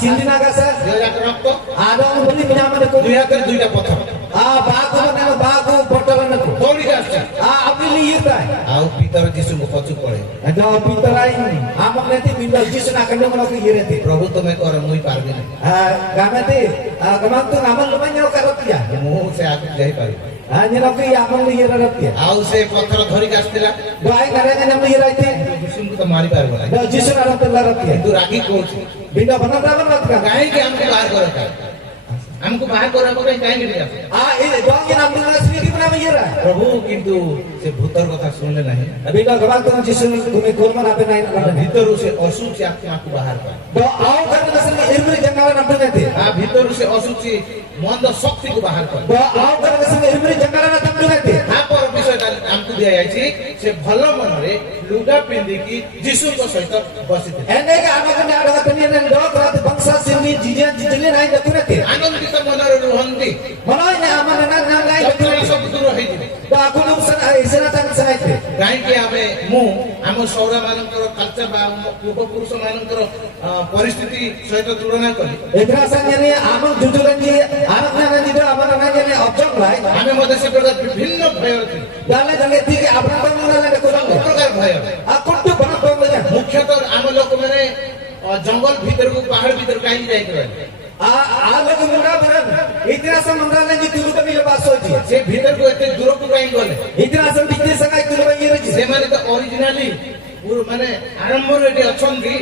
sindi naga sa ଦେହ ଯାକ ରକ୍ତ adong beli binyaman ko ଦୁଇ ହାତରେ ଦୁଇଟା ପଥର bagu nana bagu botol nako ଦୌଡ଼ିକି ଆସୁଛି apili yirta ଆଉ ଭିତର ଯୀଶୁଙ୍କ ପଛକୁ ପଳେଇ ada pintarai amok nanti bindo jisun akan dong mau yirete ପ୍ରଭୁ ତୁମେ କର ମୁଇଁ ପାରିବି ନାହିଁ gamate gamang tu amal lumanya karotia ମୁଁ ସେ ଆଗକୁ ଯାଇପାରିବି hanya noki amang yiratia ଆଉ ସେ ପଥର ଧରିକି ଆସିଥିଲା doai karena nyam yiraite ଯୀଶୁଙ୍କୁ ତ ମାରି ପାରିବ ନାହିଁ do jisun aratul ratia କିନ୍ତୁ ରାଗି କହୁଛି bindo bana braban ratka କାହିଁକି ଆମକୁ ବାହାର କର ଆମକୁ ବାହାର କରିବା ପାଇଁ କାହିଁକି ଦିଆ ini doang yang ambil sendiri pernah yira ପ୍ରଭୁ କିନ୍ତୁ ସେ ଭୂତର କଥା ଶୁଣିଲେ ନାହିଁ bindo gamang tu jisun kumi kurman apa naik ଭିତରୁ ସେ ଅଶୁଚି ଆତ୍ମାକୁ ବାହାର କରେ do au karena nasli ilmu jangalan ambil nanti ଆ ଭିତରୁ ସେ ଅଶୁଚି ମନ୍ଦ ଶକ୍ତିକୁ ବାହାର କରେ do au karena nasli ilmu jangalan ambil nanti ତାପର ବିଷୟଟା ଆମକୁ ଦିଆଯାଇଛି ସେ ଭଲ ମନରେ ଲୁଗା ପିନ୍ଧିକି ଯୀଶୁଙ୍କ ସହିତ ବସିଥିଲେ Enek anak ni ada katanya dan doa kalau bangsa sini jijian jijilin aja dakunati. ଆନନ୍ଦିତ ମନରେ ରୁହନ୍ତି Mana ini aman dan lain ଯନ୍ତ୍ରଣା dakunati. ସବୁ ଦୂର ହେଇଯିବେ Doa aku lu sana tan sana itu. କାହିଁକି ଆମେ ମୁଁ ଆମ ସୌରମାନଙ୍କର କାର୍ଯ୍ୟ ବା ଆମ ପୂର୍ବପୁରୁଷ ମାନଙ୍କର ପରିସ୍ଥିତି ସହିତ ତୁଳନା କଲି Ikrasannya ni aman jujuran ji anak nana ni doa aman nana ni objek lain. ଆମେ ମଧ୍ୟ ସେ ପ୍ରକାର ବିଭିନ୍ନ ଭୟରେ ଥିଲେ Dalam dalam tiga apa pun nana ada kurang. ସବୁ ପ୍ରକାର ଭୟ Aku tu pernah pernah. ମୁଖ୍ୟତଃ ଆମ ଲୋକମାନେ ଜଙ୍ଗଲ ଭିତରକୁ ପାହାଡ ଭିତରକୁ କାହିଁକି ଯାଇକି ରହିଲେ Lagu muda beran. Ikrasan mandala ni turu kami lepas soji. ସେ ଭିତରକୁ ଏତେ ଦୂରକୁ କାହିଁକି ଗଲେ Ikrasan dikti sangat turu bagi ଇଏ ସେମାନେ ତ ଅରିଜିନାଲି ମାନେ ଆରମ୍ଭରୁ ଏଠି ଅଛନ୍ତି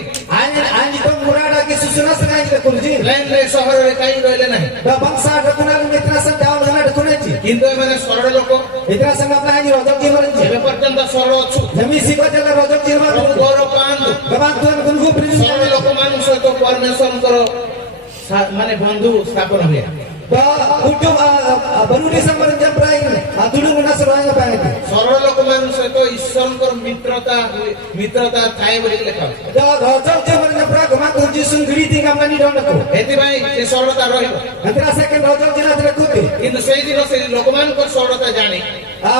ଆଜି ତ ମୁରାଡା କି ସୁସୁନା ସଙ୍ଗା ଦେଖୁଛି ପ୍ଲେନରେ ସହରରେ କାହିଁ ରହିଲେ ନାହିଁ ବଂଶା ରତନାଲ ମିତ୍ରା ସଂ ଚାଉଳ ଜଣା ଦେଖୁଛି କିନ୍ତୁ ଏମାନେ ସରଳ ଲୋକ ମିତ୍ରା ସଂ अपना ଆଜି ରଜକ ଜୀବନ ଏବେ ପର୍ଯ୍ୟନ୍ତ ସରଳ ଅଛୁ ଜମି ଶିଖ ଚାଲ ରଜକ ଜୀବନ ଗୌରବ ପାଆନ୍ତୁ ଗବାନ ତୁମ ଗୁନଗୁ ପ୍ରିଜ ସରଳ ଲୋକମାନଙ୍କ ସହିତ ପରମେଶ୍ୱରଙ୍କର ମାନେ ବନ୍ଧୁ ସ୍ଥାପନ ହୁଏ ଉଠୁ ବରୁଡି ସମରଞ୍ଜନ ପ୍ରାୟ ଆଦୁଡୁ ଗୁଣା ସରାଙ୍ଗ ପାଏତେ ସରଳ ଲୋକମାନଙ୍କ ସହିତ ଈଶ୍ୱରଙ୍କର ମିତ୍ରତା ଥାଏ ବୋଲି ଲେଖା ଅଛି ରଜକ ଜୀବନ ପ୍ରାୟ ଗମା ତୁଜି ସୁଙ୍ଗିଡି ଦିଙ୍ଗା ମାନି ଡଣ୍ଡକୁ ଏଥିପାଇଁ ସେ ସରଳତା ରହିବ अंतरा सेकंड रजक दिन आदरे कुते କିନ୍ତୁ ସେଇଦିନ ସେ ଲୋକମାନଙ୍କ ସରଳତା ଜାଣି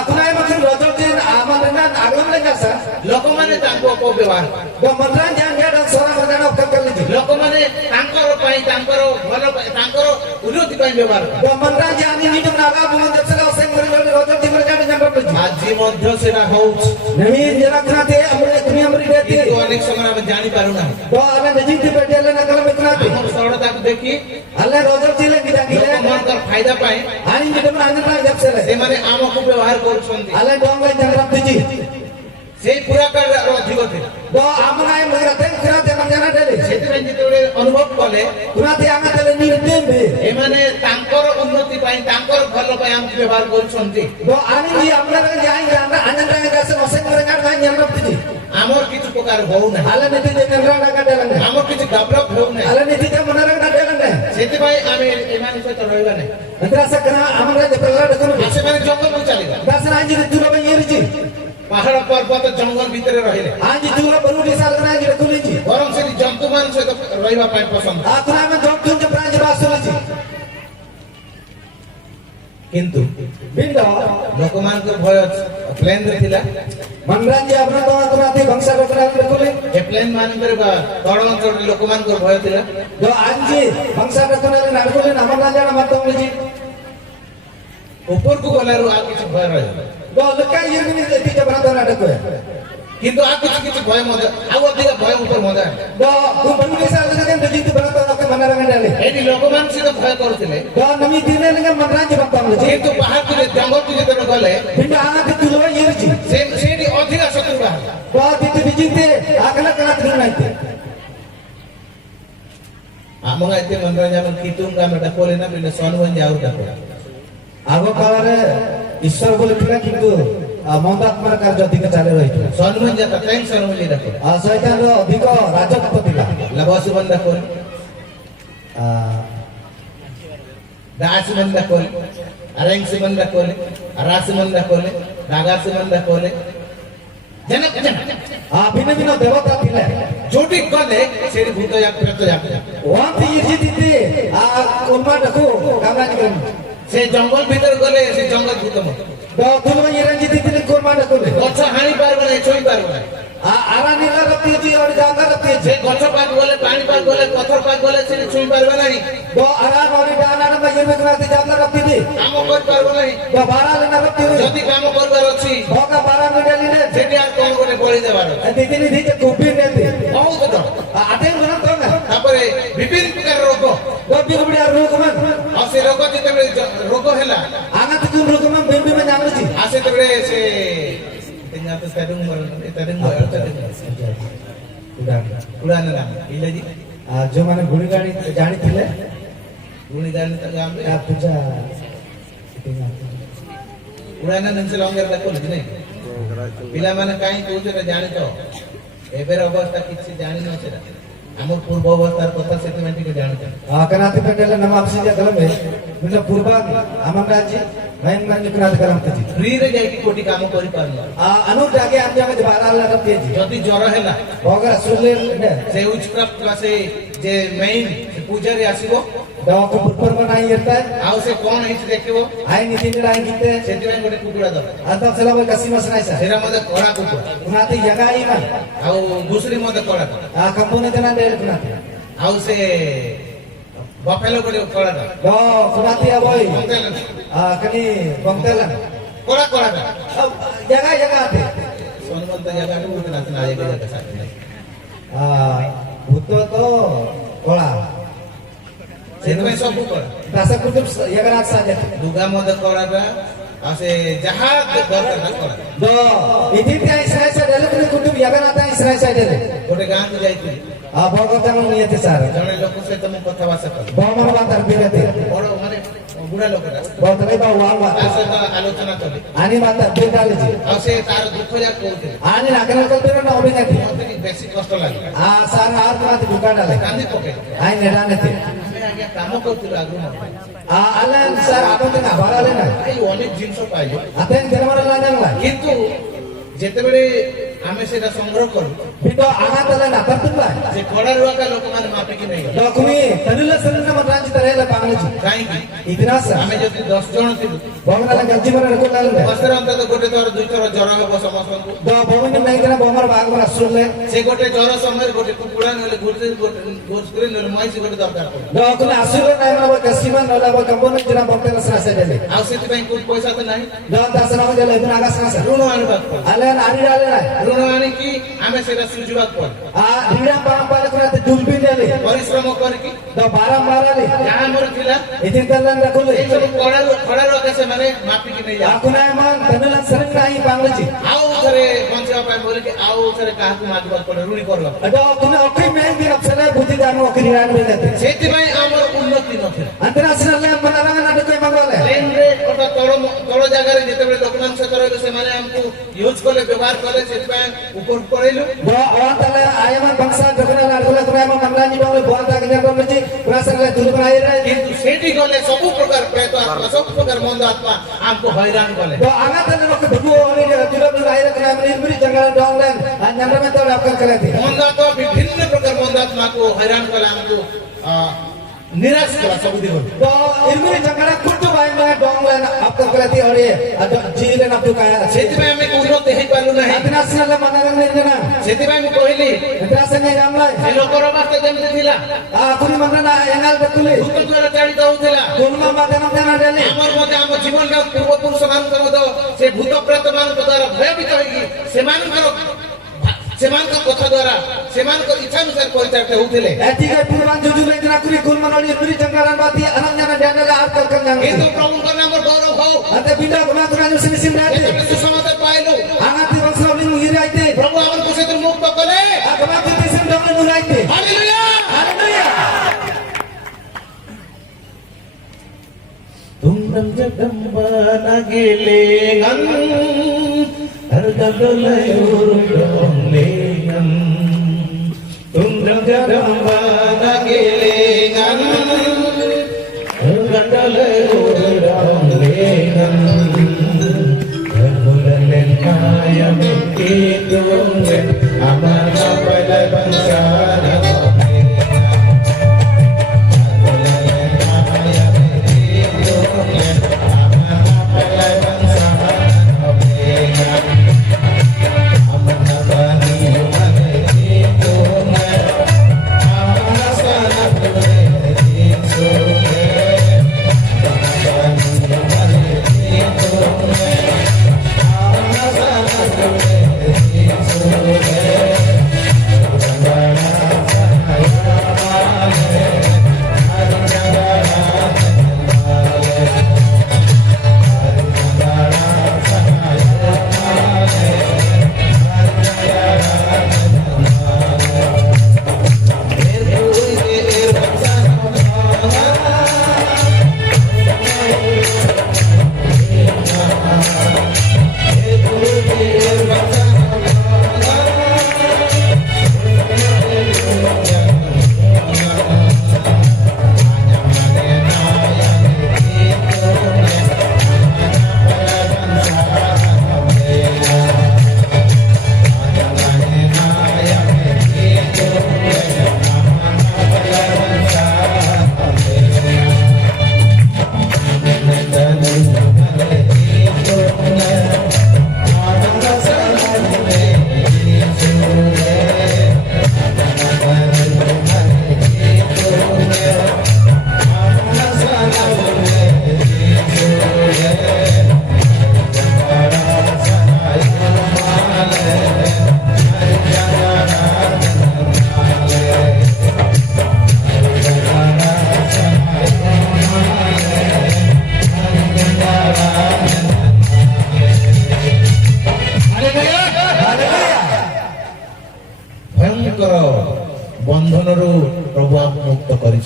कुनाय मतलब रजक दिन आमंत्रण आगमन ले जासा ଲୋକମାନେ ତାଙ୍କୁ ଅପବ୍ୟବହାର मंत्रण जान जान सोरा मजान अक्कल कर लीजिए ଲୋକମାନେ ତାଙ୍କର ପାଇଁ ତାଙ୍କର ଭଲ ପାଇଁ ତାଙ୍କର ଉନ୍ନତି ପାଇଁ ବ୍ୟବହାର କରେ मंत्रण जान नी तुम नागा मोहन दसला सेंग मरे रजक दिन जान जान कर लीजिए ଆଜି ମଧ୍ୟ ସେଟା ହଉଛି नहीं जनकना थे हमरे दुनिया मरी देती କିନ୍ତୁ ଅନେକ ସମୟ ଆମେ ଜାଣିପାରୁନାହିଁ तो आले नजीक थे बैठे ना कलम इतना थे ଆମର ସରଳତାକୁ ଦେଖି अल्लाह रजक जिले की जानी ले ଲୋକମାନଙ୍କର ଫାଇଦା ପାଇଁ आनी जी तुम आने जब से ले ସେମାନେ ଆମକୁ ବ୍ୟବହାର କରୁଛନ୍ତି अल्लाह डोंग ले जंगरम तुझी ସେଇ ପୁରା କାଳର ଅଧିକ ଥିଲା तो आमनाय मगर थे कुना थे मन जाना डेले ସେଥିପାଇଁ ଯେତେବେଳେ ଅନୁଭବ କଲେ कुना थे आंगा तेले नी देबे ଏମାନେ ତାଙ୍କର ଉନ୍ନତି ପାଇଁ ତାଙ୍କର ଭଲ ପାଇଁ ଆମକୁ ବ୍ୟବହାର କରୁଛନ୍ତି तो आनी जी अपना लगे जाएंगे अंदर अंदर जाएंगे जैसे मसेंग मरेंगे ना जंगरम तुझी ଆମର କିଛି ପ୍ରକାର ହଉନାହିଁ अल्लाह नीति जे जंगरम ना डेले ଆମର କିଛି ଡେଭଲପ ହଉନାହିଁ अल्लाह नीति जे मनरंग ना डेले ସେଥିପାଇଁ ଆମେ ଏମାନଙ୍କ ସହିତ ରହିବା ନାହିଁ अंतरा से कना हमरा जे प्रहलाद करू ଆଉ ସେମାନେ ଜଙ୍ଗଲକୁ ଚାଲିଗଲେ दस राजी तुलो में ये जी ପାହାଡ଼ ପର୍ବତ ଜଙ୍ଗଲ ଭିତରେ ରହିଲେ आज तुलो बरुडी साल कना जी तुली जी ବରଂ ସେଠି ଜନ୍ତୁମାନଙ୍କ ସହିତ ରହିବା ପାଇଁ ପସନ୍ଦ आकुना में जोक तुम जे प्रांज बास जी କିନ୍ତୁ बिंदो ଲୋକମାନଙ୍କର ଭୟ ପ୍ଲେନରେ ଥିଲା मनराज जी अपना तो आकुना थे वंशा रखना तुले ଏ ପ୍ଲେନ ମାନଙ୍କରେ ବା ତଳ ଅଞ୍ଚଳରେ ଲୋକମାନଙ୍କର ଭୟ ଥିଲା जो आज जी वंशा रखना ने नारकोले नमन राजा मत जी ଉପରକୁ ଗଲାରୁ ଆଉ କିଛି ଭୟ ରହିବ जो लका ये भी ती जे बना नाटक है କିନ୍ତୁ ଆଉ କିଛି କିଛି ଭୟ ମଧ୍ୟ ଆଉ ଅଧିକ ଭୟ ଉପରେ ମଧ୍ୟ ଆଣିଲା। जो तू बरुडी साल कना के जी बना तो के मनरंग डाले ଏଠି ଲୋକମାନେ ସହିତ ଭୟ କରୁଥିଲେ जो नमी दिने लगे मनराज जी बता जी କିନ୍ତୁ ବାହାରକୁ ଜଙ୍ଗଲକୁ ଯେତେବେଳେ ଗଲେ बिंदो आना के तुलो ये जी ସେଇଠି ଅଧିକ ଶତ୍ରୁ ବାହାରିଲା तो तिते बिजिते आकला कना तुलो नहीं थे ଆମ ଗାଈତେ ମନରାଜ ଆମର କିଟୁଙ୍ଗ ଆମେ ଡାକଲେ ନା ପିଲେ ସନୁଗଞ୍ଜ ଆଉ ଡାକଲେ आगो काଳରେ ईश्वर बोले थिला किंतु मंदात्मर कार्य अधिक चाले रहिଥିଲା ସନୁଗଞ୍ଜ କାଇଁ ସନୁଗଞ୍ଜ ଡାକଲେ शैतान रो अधिक राजत्व थिला ଲବସ ବନ୍ଦ ଡାକଲେ ଦାସ ବନ୍ଦ ଡାକଲେ ଆରେଙ୍ଗ ବନ୍ଦ ଡାକଲେ ଆରାସ ବନ୍ଦ ଡାକଲେ ଦାଗାସ ବନ୍ଦ ଡାକଲେ ଜନକ भिन्न भिन्न देवता थिला ଯୋଉଠି ଗଲେ ସେଠି ଭୂତ ଯାକ ପ୍ରେତ ଯାକ वांति यजी दिते उन्मा डको कामराज करन ସେ ଜଙ୍ଗଲ ଭିତରେ ଗଲେ ସେ ଜଙ୍ଗଲ ଭୂତ ମତ दो तुलो यरंजी दिते कोरमा डको ले ଗଛ ହାଣି ପାରିବ ନାହିଁ ଛୁଇଁ ପାରିବ ନାହିଁ आरा नीला रत्ती जी और जागा रत्ती ସେ जी ଗଛ ପାଖ ଗଲେ ପାଣି ପାଖ ଗଲେ ପଥର ପାଖ ଗଲେ ସେ ଛୁଇଁ ପାରିବ ନାହିଁ दो आरा नोरी डाना न मयर में कराते जागा रत्ती दी କାମ କରିପାରିବ ନାହିଁ दो बारा लेना रत्ती ଯଦି କାମ କରିବାର ଅଛି भोगा बारा में डाली ने ସେଠି ଆଉ କଣ ଗୋଟେ ବଳି ଦେବାର ଅଛି दिदिनी दी जे कुपी ने दी ବହୁତ ଡର आटे गुना तो ना ତାପରେ ବିଭିନ୍ନ ପ୍ରକାର ରୋଗ दो भी बड़ी रोग में ଆଉ ସେ ରୋଗ ଯେତେବେଳେ ରୋଗ ହେଲା आगा तो रोग में बेबी में जानो जी ଆଉ ସେତେବେଳେ ସେ ଉଡ଼ାନ ଇଲେଜି जो माने गुणी गाड़ी जानी थिले ଗୁଣି ଜାଣି ଗାଁରେ या पूजा ଉଡ଼ାନ ଜିନିଷ ଲଙ୍ଗେର ଦେଖୁଛି ନାଇଁ ପିଲାମାନେ କାହିଁ କହୁଛନ୍ତି ଜାଣି ତ ଏବେର ଅବସ୍ଥା କିଛି ଜାଣିନ ସେଟା ଆମର ପୂର୍ବ ଅବସ୍ଥାର କଥା ସେଥିପାଇଁ ଟିକେ ଜାଣୁଛନ୍ତି कनाती पेंडले नम आपसी जा कलम है मतलब पूर्वा आमन राज्य मैन मैन निकनात करम तजी ଫ୍ରିରେ ଯାଇକି କୋଟି କାମ କରିପାରୁନ अनु जागे हम जागे बारा ला रते जी ଯଦି ଜ୍ୱର ହେଲା होगा सुले ने ସେ ଉଚ୍ଚକ୍ରାଫ୍ଟ ବା ସେ ଯେ ମେଇନ୍ ପୂଜାରୀ ଆସିବ दवा को ऊपर बनाई रहता है ଆଉ ସେ କଣ ହେଇଛି ଦେଖିବ आई नीति में आई कीते ସେଥିପାଇଁ ଗୋଟେ କୁକୁଡ଼ା ଦରକାର आता चला वो कसी मसनाई सा ସେଟା ମଧ୍ୟ କଳା କୁକୁଡ଼ା कुनाती जगह आई ना ଆଉ ଦୁସରି ମଧ୍ୟ କଳା କୁକୁଡ଼ା कंपनी जना दे कुनाती ଆଉ ସେ ବଫେଲୋ ଗୋଟେ କଳାଟା दो कुनाती अबोई ବଫେଲୋ कनी बंगतेला କଳା କଳାଟା जगह जगह आते ସୋନମନ୍ତ ଜାଗାକୁ ଗୋଟେ ନାଚନା ଆଇବେ ଜାଗା ସାଥେ ନାହିଁ भूत तो कला ସେଥିପାଇଁ ସବୁ କଳା दासा कुतुब जगन्नाथ साजे ଦୁର୍ଗା ମଧ୍ୟ କଳାଟା Ase jahat dor kara. Do ini dia Israel saya dulu kini kutu biarkan ada Israel saya dulu. Gote gaଁ ku ଯାଇଥିଲି Bawa kamu niat sar. ଜଣେ ଲୋକ ସହିତ ମୁଁ କଥାବାର୍ତ୍ତା କଲି Bawa mana bantar bilati. ବଡ ମାନେ ବୁଢା ଲୋକଟା Bawa tadi bawa wal ତା bantar. ସହିତ ଆଲୋଚନା କଲି Ani bantar bilali ji. ଆଉ ସେ ତାର ଦୁଃଖ ଯାକ କହୁଥିଲେ Ani nak kenal kau tidak nak obin nanti. ମତେ ଟିକେ ବେଶୀ କଷ୍ଟ ଲାଗିଲା Sar har kena tu bukan ada. କାନ୍ଦି ପକେଇଲି Ai neda nanti. ଆମେ ଆଜ୍ଞା କାମ କରୁଥିଲୁ ଆଗରୁ ମଧ୍ୟ Alan sar apa tu nak bawa lena. ଏଇ ଅନେକ ଜିନିଷ ପାଇଲୁ Aten kena mana lanang lah. କିନ୍ତୁ ଯେତେବେଳେ ଆମେ ସେଇଟା ସଂଗ୍ରହ କରୁ Itu anak telah nak tertulah. ସେ କଡା ରୁଆକା ଲୋକମାନେ ମାପିକି ନେଇଗଲେ Dokumi tadilah senang nama ranci terela pangaji. କାହିଁକି Ikhlas. ଆମେ ଯଦି 10 ଜଣ ଥିଲୁ Bawa mana gaji mana nak kulan deh. ବର୍ଷରେ ଅନ୍ତତଃ ଗୋଟେ ଥର ଦୁଇ ଥର ଜ୍ୱର ହେବ ସମସ୍ତଙ୍କୁ Do bawa ni naik kena bawa mana bag mana sulle. ସେ ଗୋଟେ ଜ୍ୱର ସମୟରେ ଗୋଟେ କୁକୁଡ଼ା ନହେଲେ ଗୋସ୍କରି ନହେଲେ ମଇଁଷି ଗୋଟେ ଦରକାର ପଡେ Dokumi asulle naik mana bawa kasiman nolak bawa kampung jena bawa terus rasa deh. ଆଉ ସେଥିପାଇଁ କୋଉଠି ପଇସା ତ ନାହିଁ Do tak senang dia lebih nagas nasa. ଋଣ ଆଣିବାକୁ ପଡେ Alan ani dale na. ଋଣ ଆଣିକି ଆମେ ସେଇଟା ସୁଝିବାକୁ ପଡେ Dina barang pada kena tu dulbin dale. ପରିଶ୍ରମ କରିକି Do barang barang ni. ଯାହା ଆମର ଥିଲା Itu telan dah kulle. ଏଇ ସବୁ କଡା ରୁଆକା ସେମାନେ ମାପିକି ନେଇଯାଆନ୍ତି Aku naik man tadilah sering naik pangaji. ଆଉ ଥରେ ବଞ୍ଚିବା ପାଇଁ ବୋଲିକି ଆଉ ଥରେ କାହାକୁ ମାଗିବାକୁ ପଡେ ଋଣୀ କରିବାକୁ Do kuna okey main di apsala buti danu okey diran belate. ସେଇଥିପାଇଁ ଆମର ଉନ୍ନତି ନଥିଲା Antarasional menerangan ada kau manggole. ପ୍ଲେନରେ ଗୋଟେ ତଳ ଜାଗାରେ ଯେତେବେଳେ ଲୋକମାନଙ୍କ ସହିତ ରହିଲେ ସେମାନେ ଆମକୁ ୟୁଜ୍ କଲେ ବ୍ୟବହାର କଲେ ସେଥିପାଇଁ ଉପରକୁ ପଳେଇଲୁ Bawa orang tala ayaman bangsa terkenal argola kuna emang kamlani bawa bawa tak kena pemeci perasaan le dulu air. କିନ୍ତୁ ସେଇଠି ଗଲେ ସବୁ ପ୍ରକାର ପ୍ରେତ ଆତ୍ମା ସବୁ ପ୍ରକାର ମନ୍ଦ ଆତ୍ମା ଆମକୁ ହଇରାଣ kale Bawa angat tala nak dulu orang dia dulu air kena beri jangan donglen. Nyamra metal lapkan kelati. ମନ୍ଦ ଆତ୍ମା ବିଭିନ୍ନ ପ୍ରକାର ମନ୍ଦ ଆତ୍ମାକୁ ହଇରାଣ କଲେ ଆମକୁ ନିରାଶ କଲା ସବୁ ଦିଗରୁ Bawa ilmu jangan kutu baik mana donglen lapkan kelati orang. Ada jilen abdu kaya. ସେଥିପାଇଁ ଆମେ ଉନ୍ନତି ହେଇପାରିଲୁ ନାହିଁ Antarasional menerangan ni jana. ସେଥିପାଇଁ ମୁଁ କହିଲି Antarasional jamlai. ସେ ଲୋକର ଅବସ୍ଥା ଯେମିତି ଥିଲା Aku ni mana yangal betul. ଭୂତ ଦ୍ୱାରା ଚାଳିତ ହଉଥିଲା Gulma madanam dana dali. ଆମର ମଧ୍ୟ ଆମ ଜୀବନଟା ପୂର୍ବପୁରୁଷ ମାନଙ୍କର ମଧ୍ୟ ସେ ଭୂତ ପ୍ରେତ ମାନଙ୍କ ଦ୍ୱାରା ଭୟଭୀତ ହେଇକି ସେମାନଙ୍କ କଥା ଦ୍ୱାରା ସେମାନଙ୍କ ଇଚ୍ଛାନୁସାରେ ପରିଚାଳିତ ହେଉଥିଲେ Tiga puluhan jujur lagi nak kuri gulma noli beri jangkaran bati anaknya na dana la arkal kenyang. କିନ୍ତୁ ପ୍ରଭୁଙ୍କ ନାମର ଗୌରବ ହଉ Ate pindah guna guna nyusin sim dati. ଯେତେବେଳେ ସୁସମାଚାର ପାଇଲୁ Angat di bangsa uling mengira ite. ପ୍ରଭୁ ଆମକୁ ସେଥିରୁ ମୁକ୍ତ କଲେ Agama kita sim dongeng mulai ite. Hallelujah Haleluya. Tundam jagamba nagelengan Argalayur donglengan Tundam jagamba nagelengan Argalayur donglengan Argulalen kaya mikitungen Amana pada bangsa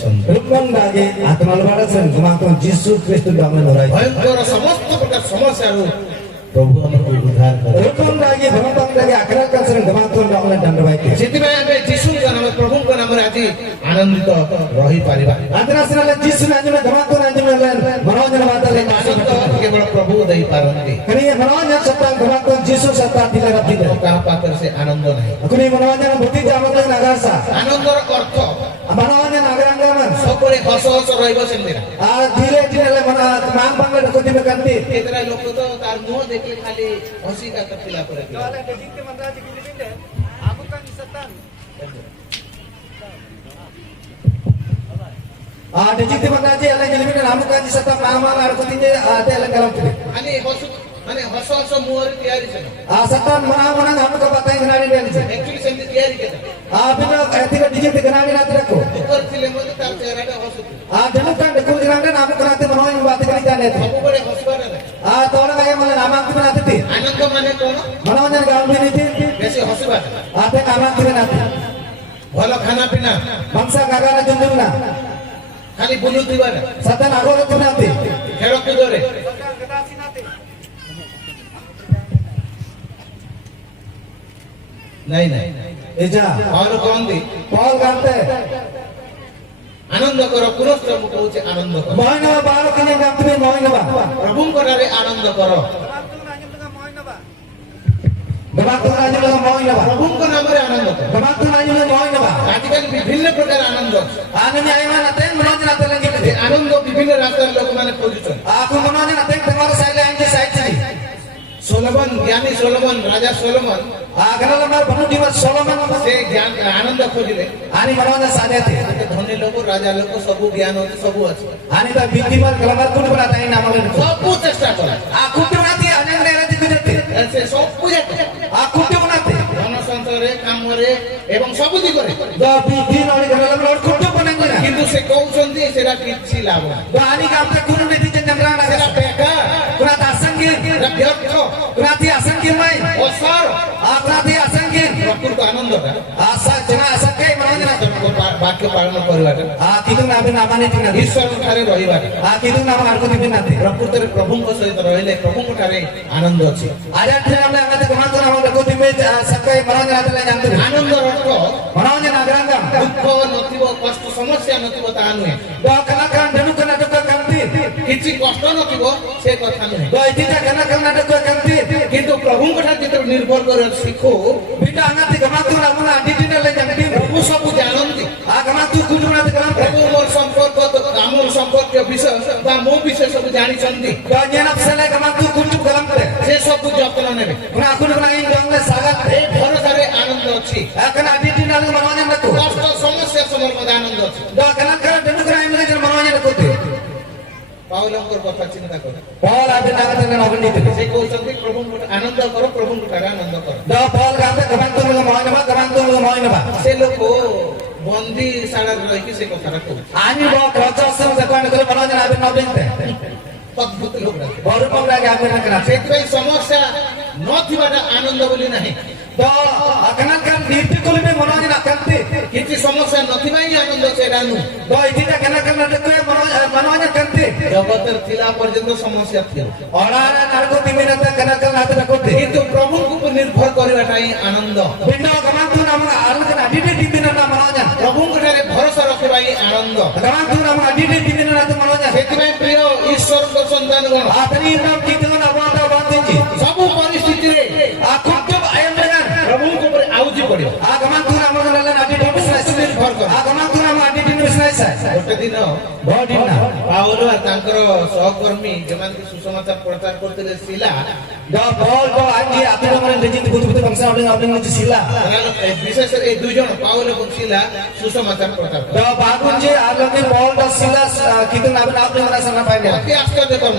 ଅଛନ୍ତି Rupang dagi atmal barasan kemangkon Yesus Kristus dalam nurai. ଭୟଙ୍କର ସମସ୍ତ ପ୍ରକାର ସମସ୍ୟାରୁ ପ୍ରଭୁ ଆମକୁ ଉଦ୍ଧାର କରେ Rupang dagi berampang dagi akhiratkan sering kemangkon dalam dan baik. ସେଥିପାଇଁ ଆମେ ଯୀଶୁଙ୍କ ନାମରେ ପ୍ରଭୁଙ୍କ ନାମରେ ଆଜି ଆନନ୍ଦିତ ରହିପାରିବା Antara sinalah Yesus anjuna kemangkon anjuna lain merawatnya batal yang ଆନନ୍ଦ କେବଳ ପ୍ରଭୁ ଦେଇପାରନ୍ତି Kini merawatnya serta kemangkon Yesus serta tidak tidak. କାହା ପାଖରେ ସେ ଆନନ୍ଦ ନାହିଁ Aku ni merawatnya bukti jamak dengan nagarsa. ଆନନ୍ଦର ଅର୍ଥ Merawatnya nagaranggaman. ସବୁବେଳେ ହସ ହସ ରହିବ ସେମିତି ନା Dile dile le mana mang bang le dekoti mekanti. କେତେଟା ଲୋକ ତ ତାର ମୁହଁ ଦେଖିଲେ ଖାଲି ହସି କାତ ଥିଲା ପରେ Dejiti manaji ala jelimi namu kan serta mang mang arkoti je ada ala kalam tu. ଖାଲି ହସ ମାନେ ହସ ହସ ମୁହଁରେ ତିଆରି ସେ Serta mang mang namu ka patai kenali dia ni. Actually ସେମିତି ତିଆରି କେତେ Bina etika dijiti kenali nanti aku. ଦୁଃଖରେ ଥିଲେ ମଧ୍ୟ ତାର ଚେହେରାଟା ହସୁଥିଲା Dulu kan dekul kenali namu kenati merawat yang batik kali jane tu. ସବୁବେଳେ ହସିବାର ନାହିଁ Tolong kaya malah nama aku kenati ti. ଆନନ୍ଦ ମାନେ କଣ Merawat yang gaul bini ti. ବେଶୀ ହସିବାର Ate anak tu kenati. ଭଲ ଖାନା ପିନା Bangsa kagana jundung na. ଖାଲି ବୁଲୁଥିବାର Satan aku tu kenati. ଖେଳକୁଦରେ ନାଇଁ ନାଇଁ Eja. ଆଉ କହନ୍ତି Paul kante. ଆନନ୍ଦ କର ପୁରସ୍ତ ମୁଁ କହୁଛି ଆନନ୍ଦ କର Mohon nama baru kini kami mohon nama. ପ୍ରଭୁଙ୍କ ଠାରେ ଆନନ୍ଦ କର Gemakun aja lah mohon nama. ପ୍ରଭୁଙ୍କ ନାମରେ ଆନନ୍ଦ କର Gemakun aja lah mohon nama. ଆଜିକାଲି ବିଭିନ୍ନ ପ୍ରକାର ଆନନ୍ଦ ଅଛି Anu ni ayman ate mohon nama lagi ଏ tu. ଆନନ୍ଦ ବିଭିନ୍ନ ରାସ୍ତାରେ ଲୋକମାନେ ଖୋଜୁଛନ୍ତି Aku mohon nama ate tempat saya lagi saya sini. Solomon ଜ୍ଞାନୀ ସୋଲୋମନ ରାଜା Solomon Karena lemar penuh di Solomon. ସେ ଜ୍ଞାନ ଆନନ୍ଦ ଖୋଜିଲେ Ani mohon saja tu. ସେ ଧନୀ ଲୋକ ରାଜା ଲୋକ ସବୁ ଜ୍ଞାନ ଅଛି ସବୁ ଅଛି Ani tak binti mar kelamar pun beratai nama lain. ସବୁ ଚେଷ୍ଟା କଲା Aku tu nanti ane yang lagi tu nanti. ସେ ସବୁ ଯାକ Aku tu nanti. ଧନ ସଞ୍ଚୟରେ କାମରେ ଏବଂ ସବୁ ଦିଗରେ Dah binti nori kelamar lor kutu pun yang lain. କିନ୍ତୁ ସେ କହୁଛନ୍ତି ସେଟା କିଛି ଲାଭ ନାହିଁ Dah ani kamu tak kuno nanti jenjang ସେଟା ବେକାର Kuna tak asangin. ସେଟା ବ୍ୟର୍ଥ Kuna ti asangin mai. ଅସାର Kuna ti asangin. ପ୍ରକୃତ ଆନନ୍ଦଟା Asa cina asakai mohon nama. ବାକ୍ୟ ପାଳନ କରିବାଟା Kita nabi nama ni tinggal. ଈଶ୍ୱର ଠାରେ ରହିବାଟା Kita nama aku di nanti. ପ୍ରକୃତରେ ପ୍ରଭୁଙ୍କ ସହିତ ରହିଲେ ପ୍ରଭୁଙ୍କ ଠାରେ ଆନନ୍ଦ ଅଛି Ada tidak nama angkat kemana nama aku di sakai mohon nama lagi jangan. ଆନନ୍ଦର ଅର୍ଥ Mohon nama gerangam. ଦୁଃଖ ନଥିବ କଷ୍ଟ ସମସ୍ୟା ନଥିବ ତାହା ନୁହେଁ Doa kenakan dulu kena duka kanti. କିଛି କଷ୍ଟ ନଥିବ ସେ କଥା ନୁହେଁ Doa tidak kenakan ada duka kanti. କିନ୍ତୁ ପ୍ରଭୁଙ୍କ ଠାରେ ଯେତେବେଳେ ନିର୍ଭର କରିବା ଶିଖୁ Bida angkat kemana nama adi tidak lagi jangan. ପ୍ରଭୁ ସବୁ ଜାଣନ୍ତି Kemana tu kudu nanti kenakan. ପ୍ରଭୁ ମୋର ସମ୍ପର୍କ ଆମର ସମ୍ପର୍କୀୟ ବିଷୟ ବା ମୋ ବିଷୟ ସବୁ ଜାଣିଛନ୍ତି Doa nyenap selai kemana tu kudu kenakan. ସେ ସବୁ ଯତ୍ନ ନେବେ Kuna aku nak ingin dong sagat. ଏ ଭରସାରେ ଆନନ୍ଦ ଅଛି Kena adi tidak lagi mohon nama aku. କଷ୍ଟ ସମସ୍ୟା ସମୟରେ ମଧ୍ୟ ଆନନ୍ଦ ଅଛି Doa kenakan dulu kena ingin lagi mohon nama aku. ପାଉଲଙ୍କର କଥା ଚିନ୍ତା କର Paul ada nama dengan orang itu. ସେ କହୁଛନ୍ତି ପ୍ରଭୁଙ୍କ ଆନନ୍ଦ କର ପ୍ରଭୁଙ୍କ ଠାରେ ଆନନ୍ଦ କର Doa Paul kata kemana tu mohon nama. ସେ ଲୋକ ବନ୍ଦୀଶାଳାରେ ରହିକି ସେ କଥାଟା କହୁଛି Ani bawa kerja sem sekolah negeri mohon nama nabi teh. ଅଦ୍ଭୁତ ଲୋକଟା Baru pun lagi aku nak kenal. ସେଥିପାଇଁ ସମସ୍ୟା ନଥିବାଟା ଆନନ୍ଦ ବୋଲି ନାହିଁ Doa kenakan diri kulit mohon nama kanti. କିଛି ସମସ୍ୟା ନଥିବା ହିଁ ଆନନ୍ଦ ସେଇଟା ନୁହେଁ Doa tidak kenakan ada kuih mohon nama kanti. ଜଗତରେ ଥିଲା ପର୍ଯ୍ୟନ୍ତ ସମସ୍ୟା ଥିଲା Orang narko timinata kenakan ada nakuti. କିନ୍ତୁ ପ୍ରଭୁଙ୍କ ଉପରେ ନିର୍ଭର କରିବାଟା ହିଁ ଆନନ୍ଦ Benda kemana tu nama arus kena diri timinata mohonnya. ପ୍ରଭୁଙ୍କ ଠାରେ ଭରସା ରଖିବା ହିଁ ଆନନ୍ଦ Kemana tu nama diri timinata mohonnya. ସେଥିପାଇଁ ପ୍ରିୟ ଈଶ୍ୱରଙ୍କ ସନ୍ତାନଗଣ Atani indam kita nama ada bantuji. ସବୁ ପରିସ୍ଥିତିରେ Aku tu ayam dengan. ପ୍ରଭୁଙ୍କ ଉପରେ ଆଉଜି ପଡିବ Kemana tu nama dengan adi di bisnes. ନିର୍ଭର କର Kemana tu nama adi di bisnes. ଗୋଟେ ଦିନ Bawa dina. ପାଉଲ ତାଙ୍କର ସହକର୍ମୀ ଯେଉଁମାନେ ସୁସମାଚାର ପ୍ରଚାର କରୁଥିଲେ Sheila Doa Paul bawa aji aku nama rejim betul-betul bangsa orang itu sila. ବିଶେଷ ଏ ଦୁଇ ଜଣ ପାଉଲ ଏବଂ ଶିଲା ସୁସମାଚାର ପ୍ରଚାର କଲେ Doa bagus je alami Paul dan Silas kita nabi mana sana pakai. ଅତି ଆଶ୍ଚର୍ଯ୍ୟକର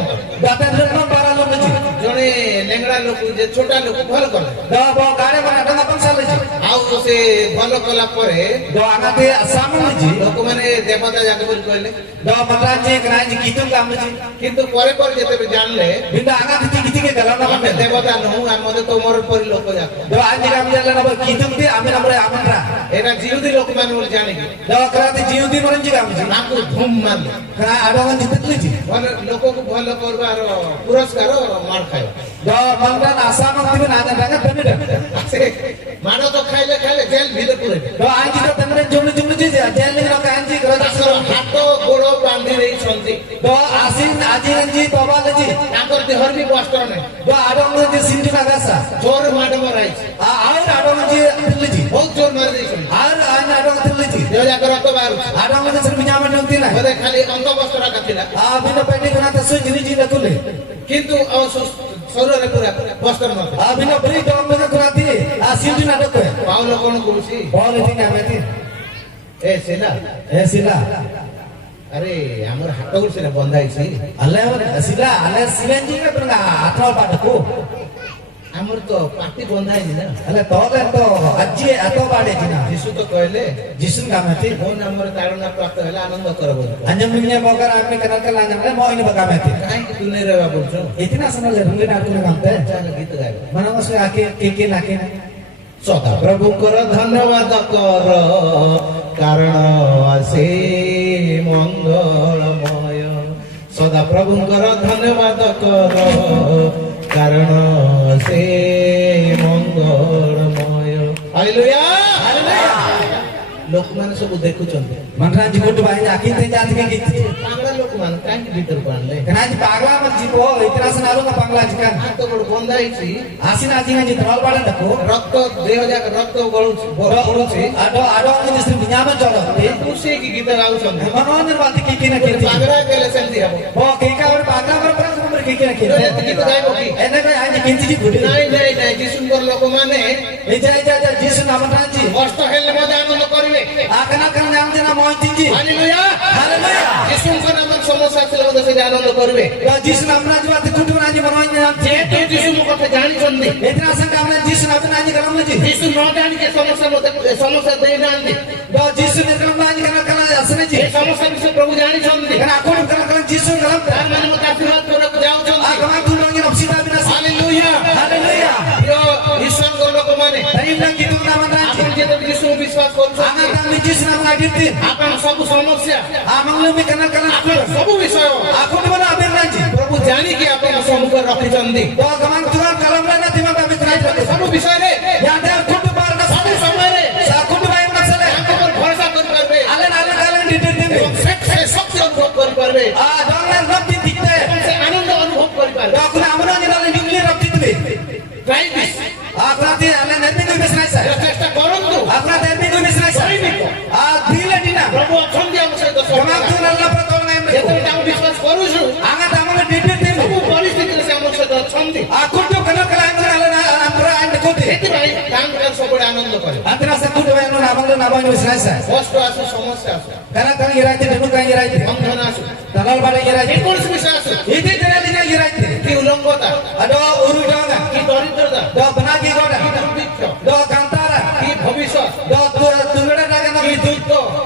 Datang dengan para lokaci. ଜଣେ ଲେଙ୍ଗଡା ଲୋକ ଯେ ଛୋଟା ଲୋକ ଭଲ କଲେ Doa bawa kare mana ada ngapang salah je. ଆଉ तो से भल कला परे दो आगाते सामने जी लोक माने देवता जाके बोल कहले दो मतान जी कराई जी कितुम काम जी किंतु परे परे जेते जानले बिंदा आगाते किति के गलाना आमे बने देवता नहु आमे तो मोर परि लोक जाको दो आज काम जाला ना कितुम ते आमे नम्रे आमनरा एना जीवदी लोक माने बोल जाने की दो कराते जीवदी मरन जी काम जी नाको धूम मान करा आडोगन जितली जी भल लोक को भल करबार पुरस्कार मार खायो दो मंगन आसाम तिबे ना दागा तने से मानो तो खाइले खाइले जेल भीतर पुरे दो आज तो तमरे जुमले जुमले जी जेल में कान जी करा ताकर हाथ गोड़ बांधी रही छंती दो आसिन आजीरन जी तबाल जी ताकर देहर भी वस्त्र ने दो आडोगन जी सिंधु ना गासा जोर माड मराई और आडोगन जी तिल्ली जी बहुत जोर मार दी छन और आडोगन तिल्ली जी देव जाकर तो बाहर आडोगन जी बिना मन नंती ना बदे खाली अंग वस्त्र का थिला बिना पेटी कोना तसु जिनी जी नकुले किंतु शरीर पूरा वस्त्र न बिना बरी डोम में कोना थी सिंधु ना डको पाउलो कोन गुरुसी बोल थी ना में थी ए सेना ए सिला अरे हमर हाथ गुड़ से बंधाई छी अल्लाह सिला अल्लाह सिलन जी के प्रगा आठवा बाटको हमर तो पाटी बंधाई छी ना अल्लाह तोले तो अज्जी आतो बाडे छी ना यीशु तो कहले जिसुन का में थी मो नंबर तारण प्राप्त होला आनंद करबो अंजम मिने मगर आपने कना कला ना मो इन बगा में थी काहे कि तूने रहबा बोलछो इतना समय ले रंगे नाटक में काम थे चाल गीत गाए मना मसे आके के नाके सदा प्रभु कर धन्यवाद कर कारण आसे मंगलमय सदा प्रभु कर धन्यवाद कर कारण से मंगलमय हालेलुया लोक माने सब देखु चंदे मनरा जी गुट भाई आखिर ते जात के गीत पागला लोक माने काहे भीतर पानले कना जी पागला मत जी को इतना सनारो ना पागला जी का तो बड़ बंधाई छी आसिन आजी जी तराल बाडे देखो रक्त देह जाक रक्त गळु छी आडो आडो ने जिस बिना में चलो तुसे की गीत गाउ चंदे मनोरंजन बात की ना की पागला केले सेंती हबो वो के का और पागला पर नंबर के ना की गीत गाइबो की एने का आज किंती जी गुट नहीं जी सुंदर लोक माने ए जा जिस नाम जी कष्ट हेले मजा आनंद करिवे आकना करना नाम देना मोहन जी हालेलुया हालेलुया यीशु को नाम समस्या से लोग से आनंद करिवे जिस नाम राज बात कुटु राज मनोरंजन नाम जे तो यीशु को कथा जानि चंदी इतना संग हमने जिस नाम राज करम जी यीशु न जानि के समस्या दे नांदी जिस ने करम राज करना असने जी समस्या विषय प्रभु जानि चंदी कना कोन करन जिस करम तार मन मत आशीर्वाद करक जाऊ चंदी आगमा तू रंग नफसीता बिना हालेलुया हालेलुया यो ईश्वर को लोक माने तरी ना की तुम नाम राज आपण जे तो यीशु विश्वास करू आना नाम जिस नाम राज आपण सब समस्या आमंगल में करना आपण सब विषय आखोट बना अबेन राज प्रभु जानि के आपण सम्मुख रखि चंदी तो गमन तुरंत कलम ना तिमा का मित्र सब विषय रे याद है कुट बार ना सब समय रे साकुट भाई नक्सले आपको पर भरोसा कर परबे आले काले डिटेल देबे से सत्य अनुभव कर परबे आ डंगला रब्ती दिखते से आनंद अनुभव कर परबे डॉक्टर हमरो निराले निकले रब्ती दिबे ट्राई दिस आपराते आले नबी को बिसनाय सा चेष्टा करंतु आपरा नबी को बिसनाय सा आ दिले दिना प्रभु अखंड हम से तो गमा तू नल्ला प्रतोल नाम में जेते हम विश्वास करू छु आगा हमरो डिटेल देबे सब परिस्थिति से हम से तो छंदी आ कुट कना कला आले ना हमरा आंड कोते एति भाई काम कर सब आनंद करे अंतरा से कुट भाई ना हमरो ना बानी बिसनाय सा कष्ट आसु समस्या आसु कना कना गिराते देनु का गिराते बंधन आसु दलाल बाड़े गिराते कौन सी विषय आसु इति तेरा दिना गिराते की उलंघता अडो उरु डोंगा की दरिद्रता दो बना की गोड़ा दुर्भिक्ष दो कांतारा की भविष्य दो तुंगड़ा डागा ना की दुख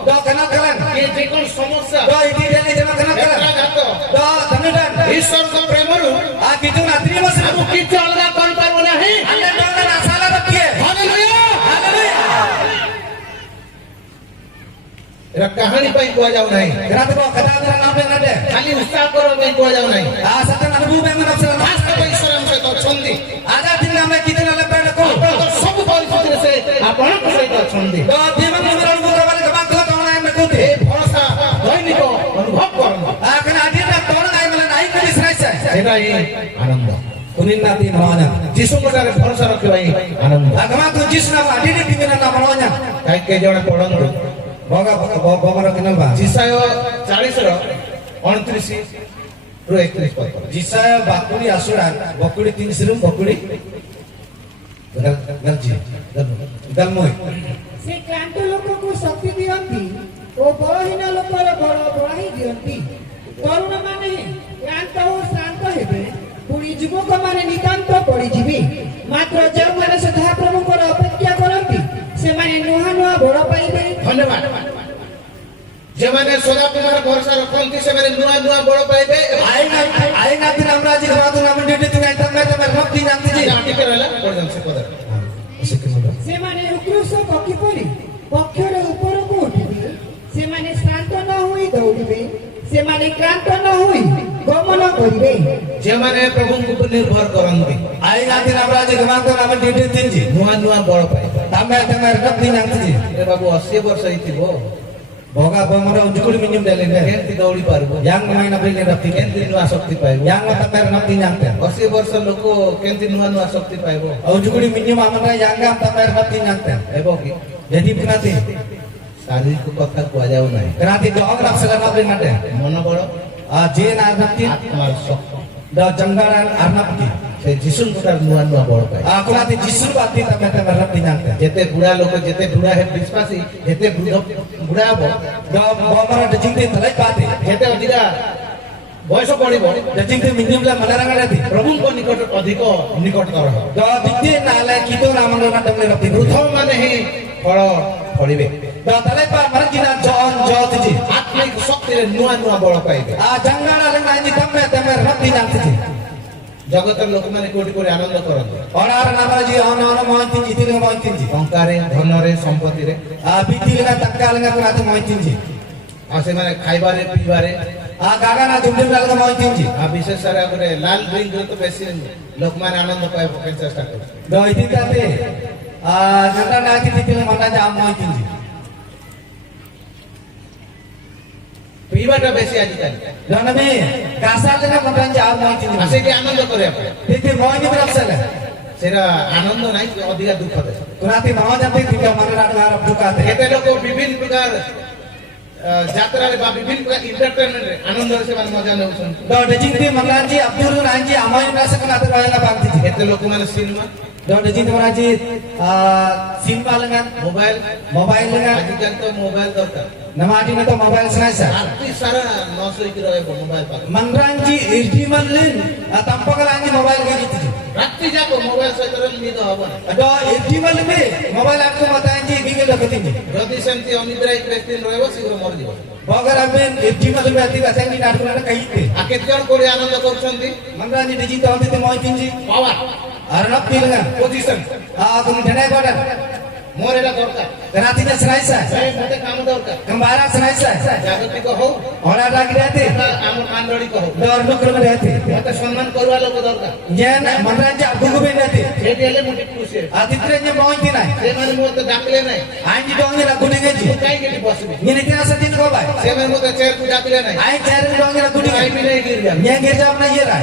दो कना कलन की जे कोन समस्या दो इति देले जमा कना कलन घात दो धनुडन ईश्वर को प्रेमरु आ कितु नात्री मस हम किछ अलगा कर पारबो नाही अन्य डोंगा ना साला रखिए हालेलुया हालेलुया एरा कहानी पई को जाऊ नाही ग्रात को कथा मेरा नाम ले नडे खाली उत्साह करो पई को जाऊ नाही आ सतन अनुभव में मन अवसर ना वास्तव में ईश्वर हमसे तो छंदी आजा दिन में कितने ले पेड़ को तो सब परिस्थिति से आपण को सहित छंदी दो जीवन में मेरा अनुभव वाले गमा को तो ना में कोते ए भरोसा दैनिक अनुभव करनो आ कना आदि ना तोड़ नाय मला नाई को बिसराय सा एटा ही आनंद कुनिन ना दिन होना जिसु मटारे भरोसा रखे भाई आनंद आगमा तू जिस नाम आदि ने दिन ना मनो냐 काई के जण पढंतु भगा भगा किनल बा जिसाय 40 रो 29 रो 31 पद जिसाय बाकुड़ी आसुरा बकुड़ी 3 सिरुम बकुड़ी गलजी दलमोय से क्लांत लोकକୁ ଶକ୍ତି ଦିଅନ୍ତି ଓ ବଳହୀନ ଲୋକର ବଳ ବଢାଇ ଦିଅନ୍ତି ତରୁଣ ମାନେ କ୍ଲାନ୍ତ ଓ ଶାନ୍ତ ହେବେ ପୁଣି ଯୁବକମାନେ ନିତାନ୍ତ ପଡ଼ିଯିବେ ମାତ୍ର ଯେଉଁମାନେ ସଦାପ୍ରଭୁଙ୍କର ଅପେକ୍ଷା କରନ୍ତି ସେମାନେ যেমানে সদা তোমার ভরসা রখন্তি সেমানে নূয়া নূয়া বড় পাইবে Aing natin ang raji karatu naman dito tunay tamay tamay rap din ang tiji. ଟିକେ ରହିଲା ପର୍ଯ୍ୟନ୍ତ ସେ କଥା ସେମାନେ ଉତ୍କୃଷ୍ଟ ପକ୍ଷୀ ପରି ପକ୍ଷର ଉପରକୁ ଉଠିବେ ସେମାନେ ଶ୍ରାନ୍ତ ନ ହୋଇ ଦୌଡ଼ିବେ ସେମାନେ କ୍ଳାନ୍ତ ନ ହୋଇ ଗମନ କରିବେ যেমানে প্রভুଙ୍କ উপর নির্ভর କରନ୍ତି Aing natin ang raji karatu naman dito tinji. ନୂଆ ନୂଆ ବଳ ପାଇବେ Tamay tamay rap din ang tiji. ଏ ବାବୁ 80 ବର୍ଷ ହେଇଥିବ Boga bamara ujukul minum dalin deh. କେମିତି ଦୌଡ଼ି ପାରିବ Yang main nabi ni rap din. କେମିତି ନୂଆ ଶକ୍ତି ପାଇବ Yang tamay rap din yang teh. 80 ବର୍ଷ ଲୋକ କେମିତି ନୂଆ ନୂଆ ଶକ୍ତି ପାଇବ Ujukul minum amana yang gam tamay rap din yang teh. ହେବ କି Jadi kenati. ଶାରୀରିକ କଥା କୁହାଯାଉ ନାହିଁ Kenati doang rap sila rap din ada. ମନ ବଳ Je na rap din. ଆତ୍ମାର ଶକ୍ତି Da janggaran arnab din. ସେ ଯୀଶୁଙ୍କ ଠାରୁ ନୂଆ ନୂଆ ବଳ ପାଇବେ Aku nanti jisul bati tamay tamay rap din yang teh. ଯେତେ ବୁଢା ଲୋକ ଯେତେ ବୁଢା ହେ ବିଶ୍ୱାସୀ ଯେତେ ବୁଢା ହବ Da bamara da jingti talai bati. ଯେତେ ଅଧିକା ବୟସ ବଢିବ Da jingti minum la malarangan nanti. ପ୍ରଭୁଙ୍କ ନିକଟ ଅଧିକ ନିକଟତର ହେବ Da jingti nala kito ramana na tamay rap din. ବୃଦ୍ଧ ମାନେ ହିଁ ଫଳ ଫଳିବେ Da talai pa maran jina jon jo tiji. ଆତ୍ମିକ ଶକ୍ତିରେ ନୂଆ ନୂଆ ବଳ ପାଇବେ Jangan ada nanti tamay tamay rap din yang tiji. ଜଗତର ଲୋକମାନେ କୋଉଠି କୋଉଠି ଆନନ୍ଦ କରନ୍ତି Orang nama ji ono mohon tinggi itu dengan mohon tinggi. ଟଙ୍କାରେ ଧନରେ ସମ୍ପତ୍ତିରେ Biti dengan takal dengan kurang mohon tinggi. ଆଉ ସେମାନେ ଖାଇବାରେ ପିଇବାରେ Gaga na jumlah dengan mohon tinggi. ଆଉ ବିଶେଷ କରି ଗୋଟେ ଲାଲ ଡ୍ରିଙ୍କରେ ତ ବେଶୀ ଲୋକମାନେ ଆନନ୍ଦ ପାଇବା ପାଇଁ ଚେଷ୍ଟା କରନ୍ତି Do itu tadi. Jangan nanti itu mana jam mohon tinggi. ପିଇବାଟା ବେଶୀ ଆଜିକାଲି Jangan ni kasar dengan mana jam mohon tinggi. ଆଉ ସେଇଠି ଆନନ୍ଦ କରିବା ପାଇଁ Itu mohon tinggi berapa salah? ସେଇଟା ଆନନ୍ଦ ନାହିଁ ଅଧିକା ଦୁଃଖ ଦେବ Kurang mohon nanti tiga mana nak harap buka teh. କେତେ ଲୋକ ବିଭିନ୍ନ ପ୍ରକାର ଯାତ୍ରାରେ ବା ବିଭିନ୍ନ ପ୍ରକାର ଇଣ୍ଟରଟେନମେଣ୍ଟରେ ଆନନ୍ଦରେ ସେମାନେ ମଜା ନେଉଛନ୍ତି Do dejinti mana ji Abdul Ranji amai nasa kena tu kaya nak tinggi. କେତେ ଲୋକମାନେ cinema Do dejinti mana ji simpa dengan mobile mobile dengan ଆଜିକାଲି ତ ମୋବାଇଲ ଦରକାର nama adi na to mobile sengaja. ରାତି ସାରା ନ ଶୋଇକି ରହିବ ମୋବାଇଲ ପାଖରେ Manranji irdiman lin tampakal anji mobile ke gitu. ରାତି ଯାକ ମୋବାଇଲ ସହିତ ରହିଲେ ନିଦ ହବନି Ado irdiman me mobile aku mata anji gigil dapat ini. ଯଦି ସେମିତି ଅନିଦ୍ରାୟୀ ବ୍ୟକ୍ତି ରହିବ ଶୀଘ୍ର ମରିଯିବ Bagar aben irdiman me ati kasang di naru na kahite. ଆଉ କେତେ ଜଣ କୋଉଠି ଆନନ୍ଦ କରୁଛନ୍ତି Manranji digital ati te moi tinji. Power Arnab pilangan. Position Kung dhanai badan. ମୋର ଏଇଟା ଦରକାର Kanati na seraisa. ମତେ କାମ ଦରକାର Kembara seraisa. ଜାଗତିକ ହଉ Orang lagi dati. ଆମ ମାଣ୍ଡଳିକ ହଉ Dor nukru dati. ମତେ ସମ୍ମାନ କରିବା ଲୋକ ଦରକାର Jen manranji aku gue dati. ସେଇଠି ହେଲେ ମୁଁ ଟିକେ ଖୁସି ହେବି Atitrenya moi tinai. ସେମାନେ ମତେ ଡାକିଲେ ନାହିଁ Anji dongnya lagu dengeji. ମୁଁ କାହିଁକି ଏଠି ବସିବି Ini kena sedih kau bay. ସେମାନେ ମତେ ଚେୟାରକୁ ଡାକିଲେ ନାହିଁ Aing cari dongnya lagu dengeji. ଖାଇବି ନାହିଁ ଗିରି Yang gerjam na yera.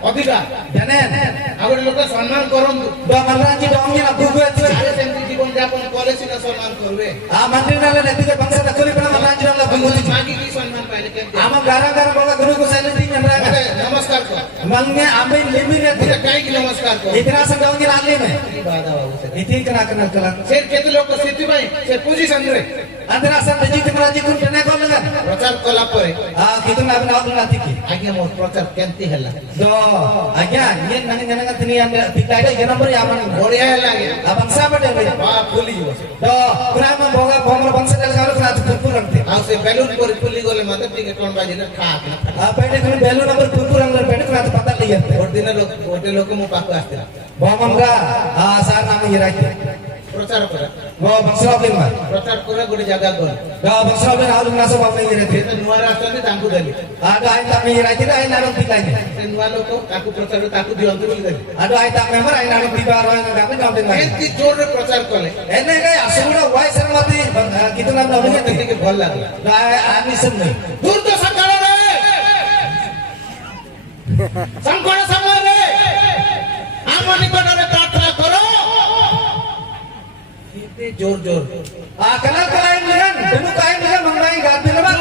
ଅଧିକା Janen. ଆଉ ଗୋଟେ ଲୋକ ସମ୍ମାନ କରନ୍ତୁ Do manranji dongnya lagu gue tu. ଆରେ ସେମିତି ଜୀବନ ଯାପନ କଲେ ସିନା ସମ୍ମାନ କରିବେ Mantri nala nanti ke bangsa tak kuri pernah manranji dong lagu gue tu. ମାଗିକି ସମ୍ମାନ ପାଇଲେ କେମିତି Ama gara-gara bawa guru ku silent di nyandra. ମତେ ନମସ୍କାର କର Mangnya ambil limit ya. ମତେ କାହିଁକି ନମସ୍କାର କର Itna sa dongnya lalim eh. ବାଧା ବାବୁ ସେ Iti kena kenal kelang. ସେ କେତେ ଲୋକ ସେଥିପାଇଁ ସେ ପୋଜିସନରେ Antara sa deji timraji kun kena kau lengan. ପ୍ରଚାର କଲା ପରେ Kita nak benar benar tiki. ଆଜ୍ଞା ମୋର ପ୍ରଚାର କେମିତି ହେଲା Do, aja, ini nanti nanti tini yang tiga ada yang nomor yang mana? ବଢିଆ ହେଲା ଆଜ୍ଞା Abang siapa dia? ବା ଫୁଲିଯିବ ସେ Do, kenapa bawa bawa bangsa dari kalau kena tumpul nanti? ଆଉ ସେ ବେଲୁନ ପରି ଫୁଲି ଗଲେ ମତେ ଟିକେ କଣ ବାଜିଲେ ଠାକ୍ ନା Apa ini kalau belu nomor tumpul nomor belu kena patah lihat. ଗୋଟେ ଦିନ ଗୋଟେ ଲୋକ ମୋ ପାଖକୁ ଆସିଥିଲା Bawa mangga, saat nama iraki. ପ୍ରଚାର କରେ Bawa bangsa apa lima? ପ୍ରଚାର করে ଗୋଟେ ଜାଗା ଗଲେ Do, bangsa apa yang harus ngasih bawa iraki? ସେ ନୂଆରେ ଆସୁଛନ୍ତି ତାଙ୍କୁ ଦେଲି Ada ayat tak iraki, ada ayat narum tiga ini. ସେ ନୂଆ ଲୋକ ତାକୁ ପ୍ରଚାର ତାକୁ ଦିଅନ୍ତୁ ବୋଲି ଦେଲି Ada ayat tak member, ayat narum tiga orang yang kami kau dengar. ଏମିତି ଜୋରରେ ପ୍ରଚାର କଲେ Ini kayak asumda wai sermati kita nak ମତେ narum ଟିକେ ଭଲ ଲାଗିଲା Do, ani semua. ଦୁର୍ଦ୍ଦଶା କାଳରେ ସଂକଟ ସମୟରେ ଆମ ନିକଟରେ ପ୍ରାର୍ଥନା କର ଏତେ ଜୋର ଜୋର Kenal kalian dengan, dulu kalian dengan mengenai gati lebat.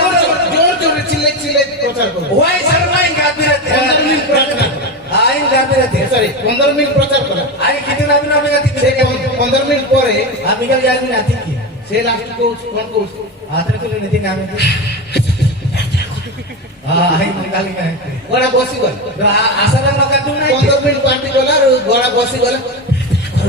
ଜୋର ଜୋର ଚିଲେଇ ଚିଲେଇ ପ୍ରଚାର କର Why sermain gati 15 ମିନିଟ୍ ପ୍ରାର୍ଥନା କର Aing gati rati. ସରି 15 ମିନିଟ୍ ପ୍ରଚାର କର Aing kita nabi nabi gati ସେ kita. 15 ମିନିଟ୍ ପରେ Kami kalau yang ini nanti. ସେ ଲାଷ୍ଟ କହୁଛି କଣ କହୁଛି Terus kalau nanti kami. Aing kali kan. ଗଳା ବସିଗଲା Asal nak kandung naik. 15 minute party କଲା ଗଳା ବସିଗଲା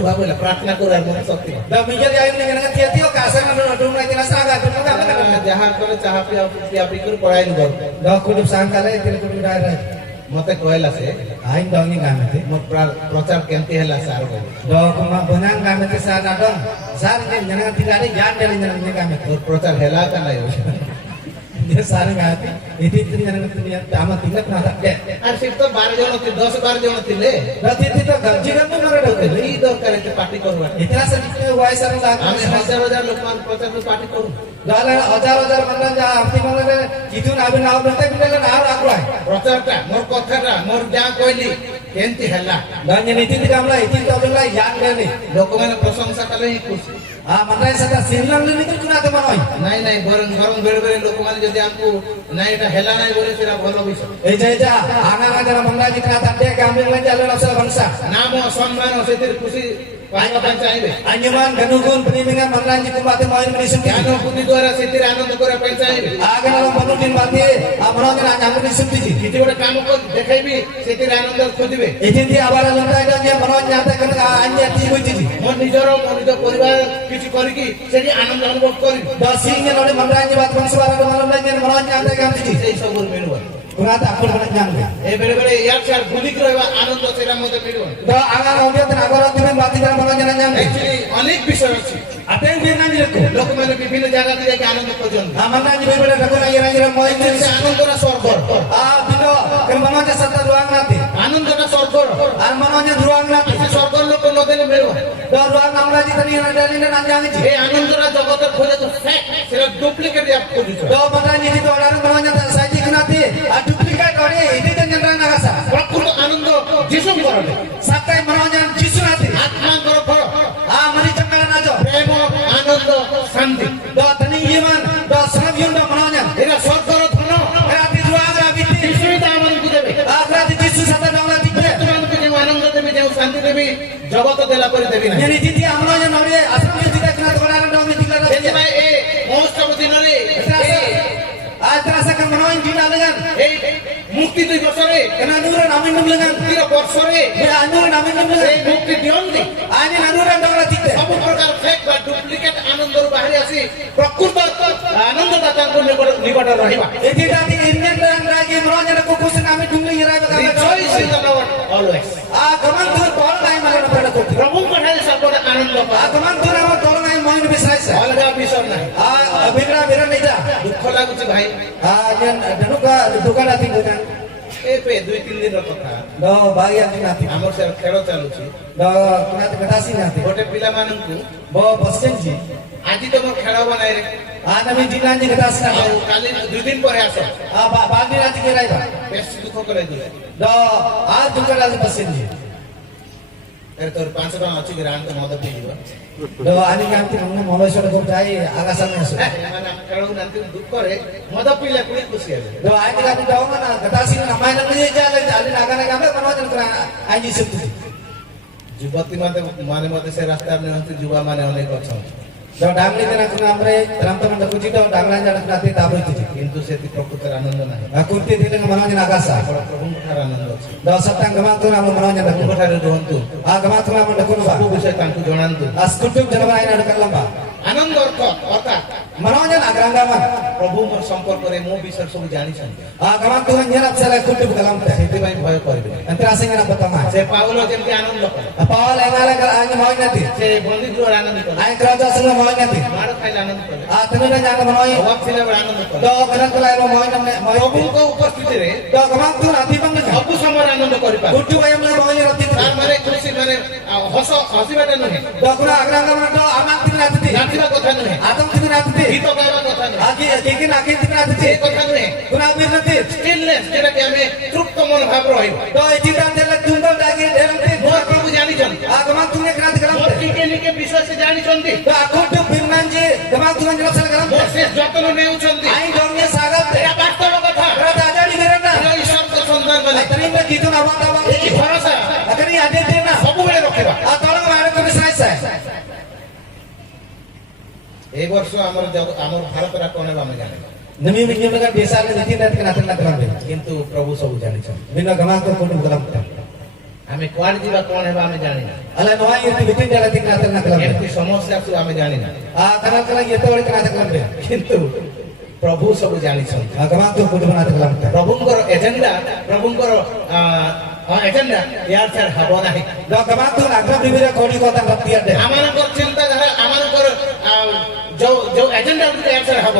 শুভা বলে প্রার্থনা করে আর মনে শক্তি হয়। Da mikir ya ini dengan tiap-tiap kasar mana dulu lagi nasa agak dulu kan kan. যাহা করে চাহা পিয়া পি করে পড়াই নি গর Da kudu sangkale tiap kudu daerah. মতে কইলা সে Aing dong ini kami. মো প্রচার কেমতি হেলা সার কই Da kuma benang kami ke sana dong. Sar ini jangan tidak ada jangan dari jangan kami. তোর প্রচার হেলা কা নাই Dia sarang kami. Itu jangan kemudian tamat tinggal kena tak deh. আর সিফ তো 12 জন ছিল 10-12 জন ছিল Da itu gaji kan mana dah. এই দরকার আছে পার্টি করবা Itu rasa kita wai sarang lagi. আমি হাজার হাজার লোক প্রচার পার্টি করব Dalam hajar mana jah arti mana deh. Itu nabi nabi nanti kita kan harus aku lah. প্রচারটা মোর কথাটা মোর যা কইলি কেমতি হেলা Dan yang itu tidak mulai itu tak mulai yang dari. লোকମାନେ প্রশংসা কলে খুশি Mana saya silang ini itu kena teman oi. নাই নাই গরম গরম বেড়ে বেড়ে লোকମାନେ যদি আমকু নাই এটা হেলা নাই বলে সেটা ভালো বিষয় Eja anak-anak dalam mana jika tak ada kambing lain jalan asal bangsa. নাম ও সম্মান ও সেটির খুশি পাইবা পাই চাইবে Anyuman ganugun penimbangan mana jika mati mau ini menisum. জ্ঞান ও বুদ্ধি দ্বারা সেটির আনন্দ করে পাই চাইবে Agar dalam penutin mati, amron yang hanya menisum tiji. কিছু একটা কাম করে দেখাইবি সেটির আনন্দ খুঁজবে Ejen dia abar lontar itu dia amron nyata kena anya tibu tiji. মোর নিজের মোর নিজ পরিবার কিছু করি কি সেটি আনন্দ অনুভব করি Dasinya oleh mana jibat bangsuara malam lain yang amron nyata kena tiji. এই সব মিলব Kurata aku mana nyampe. এই বেড়ে বেড়ে ইয়ার চার ভুলি করে আনন্দ সেটার মধ্যে মিলব Da agar orang itu agar orang itu mati dalam malam yang nyampe. Actually অনেক বিষয় আছে Ada yang biar nanti itu. লোকମାନେ বিভিন্ন জায়গা থেকে আনন্দ পর্যন্ত Mana jibat pada kakun ayah mau itu. সে আনন্দটা স্বর্গর Bino kemana satu ruang nanti. আনন্দটা স্বর্গর Armananya ruang nanti. সে স্বর্গর লোক নদেলে মিলব Da ruang namanya kita ni ada ni nanjang itu. এই আনন্দটা জগতের খোঁজে তো ফেক সেটা ডুপ্লিকেট অ্যাপ খুঁজছে Da mana ni itu orang namanya saji kenati. Duplicate orang ini kan yang nak rasa. প্রকৃত আনন্দ যিশু করবে Sakai namanya jisu nanti. আত্মার ফল Mani cengkalan aja. প্রেম আনন্দ শান্তি Da tani iman. Da serap yun da namanya. এরা স্বর্গর ধন Berarti ruang rapi. যিশুই তা আমাদেরকে দেবে Berarti jisu satu nama tiga. তোমাকে যে আনন্দ দেবে যে শান্তি দেবে জগত দেলা করে দেবে না Yang itu dia namanya nabi. Asal itu tidak kenal orang namanya tiga. ସେଥିପାଇଁ ଏ ମହୋତ୍ସବ ଦିନରେ Terasa kan menawan jina dengan. এই মুক্তি দিবসরে Kena nuran amin dengan. মুক্তির বর্ষরে Ya nuran amin এই dengan. মুক্তি দিয়ন্তি Ani nanuran dong tiga. ସବୁ ପ୍ରକାର ଫେକ୍ ବା ଡୁପ୍ଲିକେଟ ଆନନ୍ଦରୁ ବାହାରି ଆସି ପ୍ରକୃତ ଆନନ୍ଦଦାତାଙ୍କ ନିକଟ ରହିବା Itu tadi Indian dan lagi menawan aku kusin kami dulu irai Rejoice in the Lord always. Kaman tuh tolong aja malah pada kutu. ପ୍ରଭୁଙ୍କ ଠାରେ ସବୁବେଳେ ଆନନ୍ଦ ପାଅ Kaman tuh nama tolong aja mau ini bisa saya. ଅଲଗା ବିଷୟ ନାହିଁ Bira nih ଦୁଃଖ ଲାଗୁଛି ଭାଇ Yang danuka duka nanti bukan. ଏବେ 2-3 ଦିନର କଥା Do bagian nanti. ଆମର ସେ ଖେଳ ଚାଲୁଛି Do nanti ketasi nanti. ଗୋଟେ ପିଲାମାନଙ୍କୁ Bawa persenji. ଆଜି ତ ମୋର ଖେଳ ହବ ନାହିଁ ରେ Nami jinanya ketasi ଆଉ nanti. କାଲି 2 ଦିନ ପରେ ଆସ Bagi nanti kira itu. ବେଶ ଦୁଃଖ କରେଇ ଦେଲେ Do duka nanti persenji. ଏରେ ତୋର 5 ଟଙ୍କା ଅଛି କି ରାଣ ତ ମଦ ପିଇଯିବ Do ani nanti mana mulai sudah kumtai agasan masuk. ଏମାନେ ଖେଳକୁ ନାନ୍ତି ଦୁଃଖରେ ମଦ ପିଇଲେ ପୁଣି ଖୁସି ହେବେ Do ani nanti tahu mana ketasi namanya namanya jalan jalan agak kami mana jangan kena aji setu. ଯୁବତୀ ମାନେ ମତେ ସେ ରାସ୍ତାରେ ନିଅନ୍ତି ଯୁବାମାନେ ଅନେକ ଅଛନ୍ତି Do damri kena kena amre dalam teman dakuci do damran jalan nanti tabu itu. କିନ୍ତୁ ସେଠି ପ୍ରକୃତରେ ଆନନ୍ଦ ନାହିଁ Aku tidak dengan mana jangan agasa. ଆପଣ ପ୍ରଭୁଙ୍କ ଠାରେ ଆନନ୍ଦ ଅଛି Do satang gamat tu nama mana jangan ପ୍ରଭୁଙ୍କ dakuci. ଠାରେ ରୁହନ୍ତୁ Gamat tu nama dakuci. ସବୁ ବିଷୟ ତାଙ୍କୁ ଜଣାନ୍ତୁ Askutum jangan main ada kalamba. ଆନନ୍ଦ ଅର୍ଥ ଅର୍ଥାତ୍ Mana jangan agranggaman. ପ୍ରଭୁ ମୋର ସମ୍ପର୍କରେ ମୋ ବିଷୟରେ ସବୁ ଜାଣିଛନ୍ତି Gamat tu nyerap saya kutum kalamta. ସେଥିପାଇଁ ଭୟ କରିବେ Nanti rasanya nak pertama. ସେ ପାଉଲ ଯେମିତି ଆନନ୍ଦ କଲେ Apa oleh ngala kalau mau nanti. ସେ ବନ୍ଦୀ ଗୃହରେ ଆନନ୍ଦ କଲେ Ayo kerja semua mau nanti. ମାଡ଼ ଖାଇଲେ ଆନନ୍ଦ କଲେ Tenuran jangan mau. ଅଭାବ ଥିଲା ବେଳେ ଆନନ୍ଦ କଲେ Do kena kelai mau nanti. Mau. ପ୍ରଭୁଙ୍କ ଉପସ୍ଥିତିରେ Do gamat tu nanti bangga. ସବୁ ସମୟରେ ଆନନ୍ଦ କରିପାରେ Kutu ayam lah mau nanti. ତାର ମାନେ ଖୁସି ମାନେ ହସିବାଟା ନୁହେଁ Do kuna agranggaman do amat tu nanti. ନାଚିବା କଥା ନୁହେଁ Atom tu nanti. ଗୀତ ଗାଇବା କଥା ନୁହେଁ Akin akin tu ସେ nanti. କଥା ନୁହେଁ Kuna bir nanti. ଷ୍ଟିଲନେସ୍ ଯେଟାକି ଆମେ ତୃପ୍ତ ମନୋଭାବ ରହିବ Do itu dan jalan tunggal lagi dalam ମୋର timur. ପ୍ରଭୁ ଜାଣିଛନ୍ତି Gamat tu nak nanti ମୋର kalamta. ଟିକେ ଟିକେ ବିଷୟ ସେ ଜାଣିଛନ୍ତି Do aku tu birnanji. Gamat tu jelas kalamta. ମୋର ସେ ଯତ୍ନ ନେଉଛନ୍ତି Aing dornya sagap. ଏହା ବାସ୍ତବ କଥା Berada ada di beranda. ଏହା ଈଶ୍ୱରଙ୍କ ସନ୍ତାନ ମାନେ Terima gitu nawang-nawang. ଏହି ଭରସା Akan ini ada di mana? ସବୁବେଳେ ରଖିବା Tolong ada tulis saya. এই ବର୍ଷ ଆମର ଭାରତର କଣ ହେବ ଆମେ ଜାଣିବା Demi menyembahkan desa dan nanti kena ternak. କିନ୍ତୁ ପ୍ରଭୁ ସବୁ ଜାଣିଛନ୍ତି Bina gamat tu kudu kalamta. ଆମେ କୁଆଡେ ଯିବା କଣ ହେବା ଆମେ ଜାଣିନା Ala noa irti bitin jala tik na tel na kelam. ଏମିତି ସମସ୍ୟା ସବୁ ଆମେ ଜାଣିନା Kanal kelam yeto ori kana kelam be. କିନ୍ତୁ ପ୍ରଭୁ ସବୁ ଜାଣିଛନ୍ତି Gaman tu kudu na kelam. ପ୍ରଭୁଙ୍କର ଏଜେଣ୍ଡା ପ୍ରଭୁଙ୍କର ଏଜେଣ୍ଡା ୟାର ଛାଡ଼ ହବ ନାହିଁ Do gaman tu agra bibira kodi kota ngaptiar de. ଆମମାନଙ୍କର ଚିନ୍ତାଧାରା ଆମମାନଙ୍କର ଯୋଉ ଏଜେଣ୍ଡା ୟାର ଛାଡ଼ ହବ